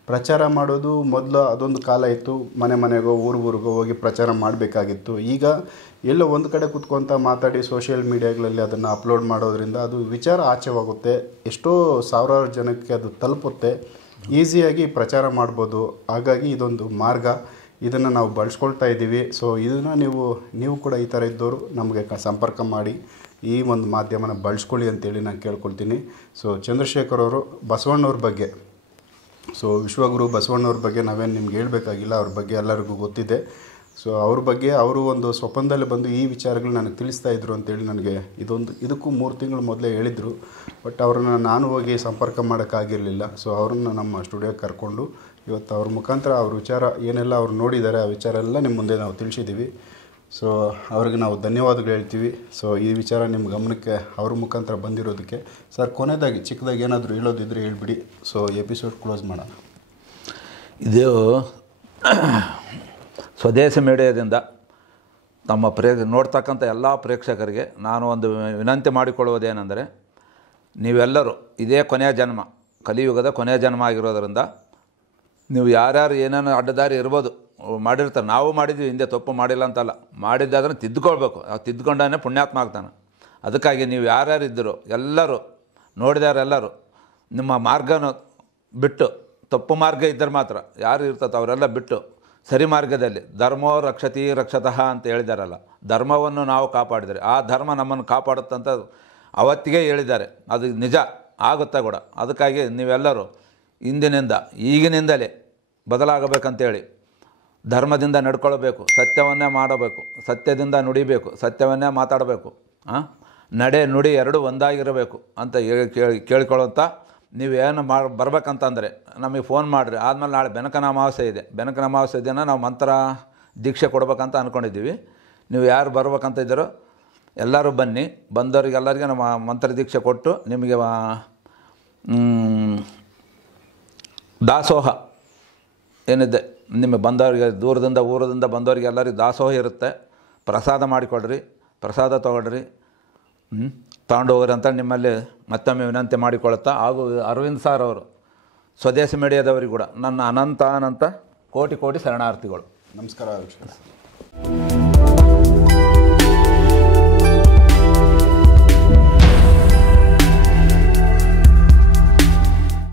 ಪ್ರಚಾರ ಮಾಡೋದು ಮೊದಲು ಅದೊಂದು ಕಾಲ ಇತ್ತು, ಮನೆ ಮನೆಗೋ ಊರಿಗೋ ಹೋಗಿ ಪ್ರಚಾರ ಮಾಡಬೇಕಾಗಿತ್ತು. ಈಗ ಎಲ್ಲೋ ಒಂದು ಕಡೆ ಕುತ್ಕೊಂತ ಮಾತಾಡಿ ಸೋಷಿಯಲ್ ಮೀಡಿಯಾಗಳಲ್ಲಿ ಅದನ್ನು ಅಪ್ಲೋಡ್ ಮಾಡೋದ್ರಿಂದ ಅದು ವಿಚಾರ ಆಚೆವಾಗುತ್ತೆ, ಎಷ್ಟೋ ಸಾವಿರಾರು ಜನಕ್ಕೆ ಅದು ತಲುಪುತ್ತೆ, ಈಸಿಯಾಗಿ ಪ್ರಚಾರ ಮಾಡ್ಬೋದು. ಹಾಗಾಗಿ ಇದೊಂದು ಮಾರ್ಗ, ಇದನ್ನು ನಾವು ಬಳಸ್ಕೊಳ್ತಾ ಇದ್ದೀವಿ. ಸೊ ಇದನ್ನು ನೀವು ಕೂಡ ಈ ಥರ ಇದ್ದವರು ನಮಗೆ ಸಂಪರ್ಕ ಮಾಡಿ ಈ ಒಂದು ಮಾಧ್ಯಮನ ಬಳಸ್ಕೊಳ್ಳಿ ಅಂತೇಳಿ ನಾನು ಕೇಳ್ಕೊಳ್ತೀನಿ. ಸೊ ಚಂದ್ರಶೇಖರ್ ಅವರು ಬಸವಣ್ಣವ್ರ ಬಗ್ಗೆ, ಸೊ ವಿಶ್ವಗುರು ಬಸವಣ್ಣವ್ರ ಬಗ್ಗೆ ನಾವೇನು ನಿಮ್ಗೆ ಹೇಳಬೇಕಾಗಿಲ್ಲ, ಅವ್ರ ಬಗ್ಗೆ ಎಲ್ಲರಿಗೂ ಗೊತ್ತಿದೆ. ಸೊ ಅವ್ರ ಬಗ್ಗೆ ಅವರು ಒಂದು ಸ್ವಪ್ನದಲ್ಲಿ ಬಂದು ಈ ವಿಚಾರಗಳು ನನಗೆ ತಿಳಿಸ್ತಾ ಇದ್ರು ಅಂತೇಳಿ ನನಗೆ ಇದಕ್ಕೂ 3 ತಿಂಗಳು ಮೊದಲೇ ಹೇಳಿದರು. ಬಟ್ ಅವ್ರನ್ನ ನಾನು ಹೋಗಿ ಸಂಪರ್ಕ ಮಾಡೋಕ್ಕಾಗಿರಲಿಲ್ಲ. ಸೊ ಅವ್ರನ್ನ ನಮ್ಮ ಸ್ಟುಡಿಯೋಗೆ ಕರ್ಕೊಂಡು ಇವತ್ತು ಅವ್ರ ಮುಖಾಂತರ ಅವ್ರ ವಿಚಾರ ಏನೆಲ್ಲ ಅವ್ರು ನೋಡಿದ್ದಾರೆ ಆ ವಿಚಾರ ಎಲ್ಲ ನಿಮ್ಮ ಮುಂದೆ ನಾವು ತಿಳಿಸಿದ್ದೀವಿ. ಸೊ ಅವ್ರಿಗೆ ನಾವು ಧನ್ಯವಾದಗಳು ಹೇಳ್ತೀವಿ. ಸೊ ಈ ವಿಚಾರ ನಿಮ್ಮ ಗಮನಕ್ಕೆ ಅವ್ರ ಮುಖಾಂತರ ಬಂದಿರೋದಕ್ಕೆ. ಸರ್, ಕೊನೆಯದಾಗಿ ಚಿಕ್ಕದಾಗಿ ಏನಾದರೂ ಹೇಳೋದಿದ್ರೆ ಹೇಳ್ಬಿಡಿ. ಸೊ ಎಪಿಸೋಡ್ ಕ್ಲೋಸ್ ಮಾಡೋಣ. ಇದು ಸ್ವದೇಶಿ ಮೀಡಿಯಾದಿಂದ ತಮ್ಮ ನೋಡ್ತಕ್ಕಂಥ ಎಲ್ಲ ಪ್ರೇಕ್ಷಕರಿಗೆ ನಾನು ಒಂದು ವಿನಂತಿ ಮಾಡಿಕೊಳ್ಳುವುದೇನೆಂದರೆ, ನೀವೆಲ್ಲರೂ ಇದೇ ಕೊನೆಯ ಜನ್ಮ, ಕಲಿಯುಗದ ಕೊನೆಯ ಜನ್ಮ ಆಗಿರೋದರಿಂದ ನೀವು ಯಾರ್ಯಾರು ಏನೇನು ಅಡ್ಡದಾರಿ ಇರ್ಬೋದು ಮಾಡಿರ್ತಾರೆ. ನಾವು ಮಾಡಿದ್ವಿ, ಹಿಂದೆ ತಪ್ಪು ಮಾಡಿಲ್ಲ ಅಂತಲ್ಲ, ಮಾಡಿದ್ದಾದ್ರೆ ತಿದ್ದುಕೊಳ್ಬೇಕು. ತಿದ್ದುಕೊಂಡೇ ಪುಣ್ಯಾತ್ಮ ಆಗ್ತಾನೆ. ಅದಕ್ಕಾಗಿ ನೀವು ಯಾರ್ಯಾರು ಇದ್ದರು ಎಲ್ಲರೂ ನೋಡಿದಾರೆಲ್ಲರೂ ನಿಮ್ಮ ಮಾರ್ಗನ ಬಿಟ್ಟು, ತಪ್ಪು ಮಾರ್ಗ ಇದ್ದರೆ ಮಾತ್ರ ಯಾರು ಇರ್ತದೆ ಅವರೆಲ್ಲ ಬಿಟ್ಟು ಸರಿ ಮಾರ್ಗದಲ್ಲಿ ಧರ್ಮೋ ರಕ್ಷತಿ ರಕ್ಷತಃ ಅಂತ ಹೇಳಿದಾರಲ್ಲ, ಧರ್ಮವನ್ನು ನಾವು ಕಾಪಾಡಿದರೆ ಆ ಧರ್ಮ ನಮ್ಮನ್ನು ಕಾಪಾಡುತ್ತಂತ ಅವತ್ತಿಗೆ ಹೇಳಿದ್ದಾರೆ. ಅದು ನಿಜ ಆಗುತ್ತೆ ಕೂಡ. ಅದಕ್ಕಾಗಿ ನೀವೆಲ್ಲರೂ ಇಂದಿನಿಂದ ಈಗಿನಿಂದಲೇ ಬದಲಾಗಬೇಕಂತೇಳಿ ಧರ್ಮದಿಂದ ನಡ್ಕೊಳ್ಬೇಕು, ಸತ್ಯವನ್ನೇ ಮಾಡಬೇಕು, ಸತ್ಯದಿಂದ ನುಡಿಬೇಕು, ಸತ್ಯವನ್ನೇ ಮಾತಾಡಬೇಕು, ನಡೆ ನುಡಿ ಎರಡೂ ಒಂದಾಗಿರಬೇಕು ಅಂತ ಕೇಳಿಕೊಳ್ಳುತ್ತಾ, ನೀವೇನು ಬರ್ಬೇಕಂತಂದರೆ ನಮಗೆ ಫೋನ್ ಮಾಡಿರಿ. ಆದಮೇಲೆ ನಾಳೆ ಬೆನಕನ ಅಮಾವಾಸ್ಯೆ ಇದೆ. ಬೆನಕನ ಅಮಾವಾಸ್ಯೆ ದಿನ ನಾವು ಮಂತ್ರ ದೀಕ್ಷೆ ಕೊಡ್ಬೇಕಂತ ಅಂದ್ಕೊಂಡಿದ್ದೀವಿ. ನೀವು ಯಾರು ಬರ್ಬೇಕಂತ ಇದ್ದೀರೋ ಎಲ್ಲರೂ ಬನ್ನಿ. ಬಂದವರಿಗೆಲ್ಲರಿಗೆ ನಮ್ಮ ಮಂತ್ರ ದೀಕ್ಷೆ ಕೊಟ್ಟು ನಿಮಗೆ ದಾಸೋಹ ಏನಿದೆ ನಿಮಗೆ ಬಂದವರಿಗೆ ಊರದಿಂದ ಬಂದವರಿಗೆ ಎಲ್ಲರಿಗೆ ದಾಸೋಹ ಇರುತ್ತೆ. ಪ್ರಸಾದ ಮಾಡಿಕೊಡ್ರಿ, ಪ್ರಸಾದ ತೊಗೊಳ್ರಿ, ತಗೊಂಡೋಗ್ರಿ ಅಂತ ನಿಮ್ಮಲ್ಲಿ ಮತ್ತೊಮ್ಮೆ ವಿನಂತಿ ಮಾಡಿಕೊಳ್ಳುತ್ತಾ, ಹಾಗೂ ಅರವಿಂದ್ ಸರ್ ಅವರು ಸ್ವದೇಶಿ ಮೀಡಿಯಾದವರಿಗೆ ಕೂಡ ನನ್ನ ಅನಂತ ಕೋಟಿ ಶರಣಾರ್ಥಿಗಳು. ನಮಸ್ಕಾರ.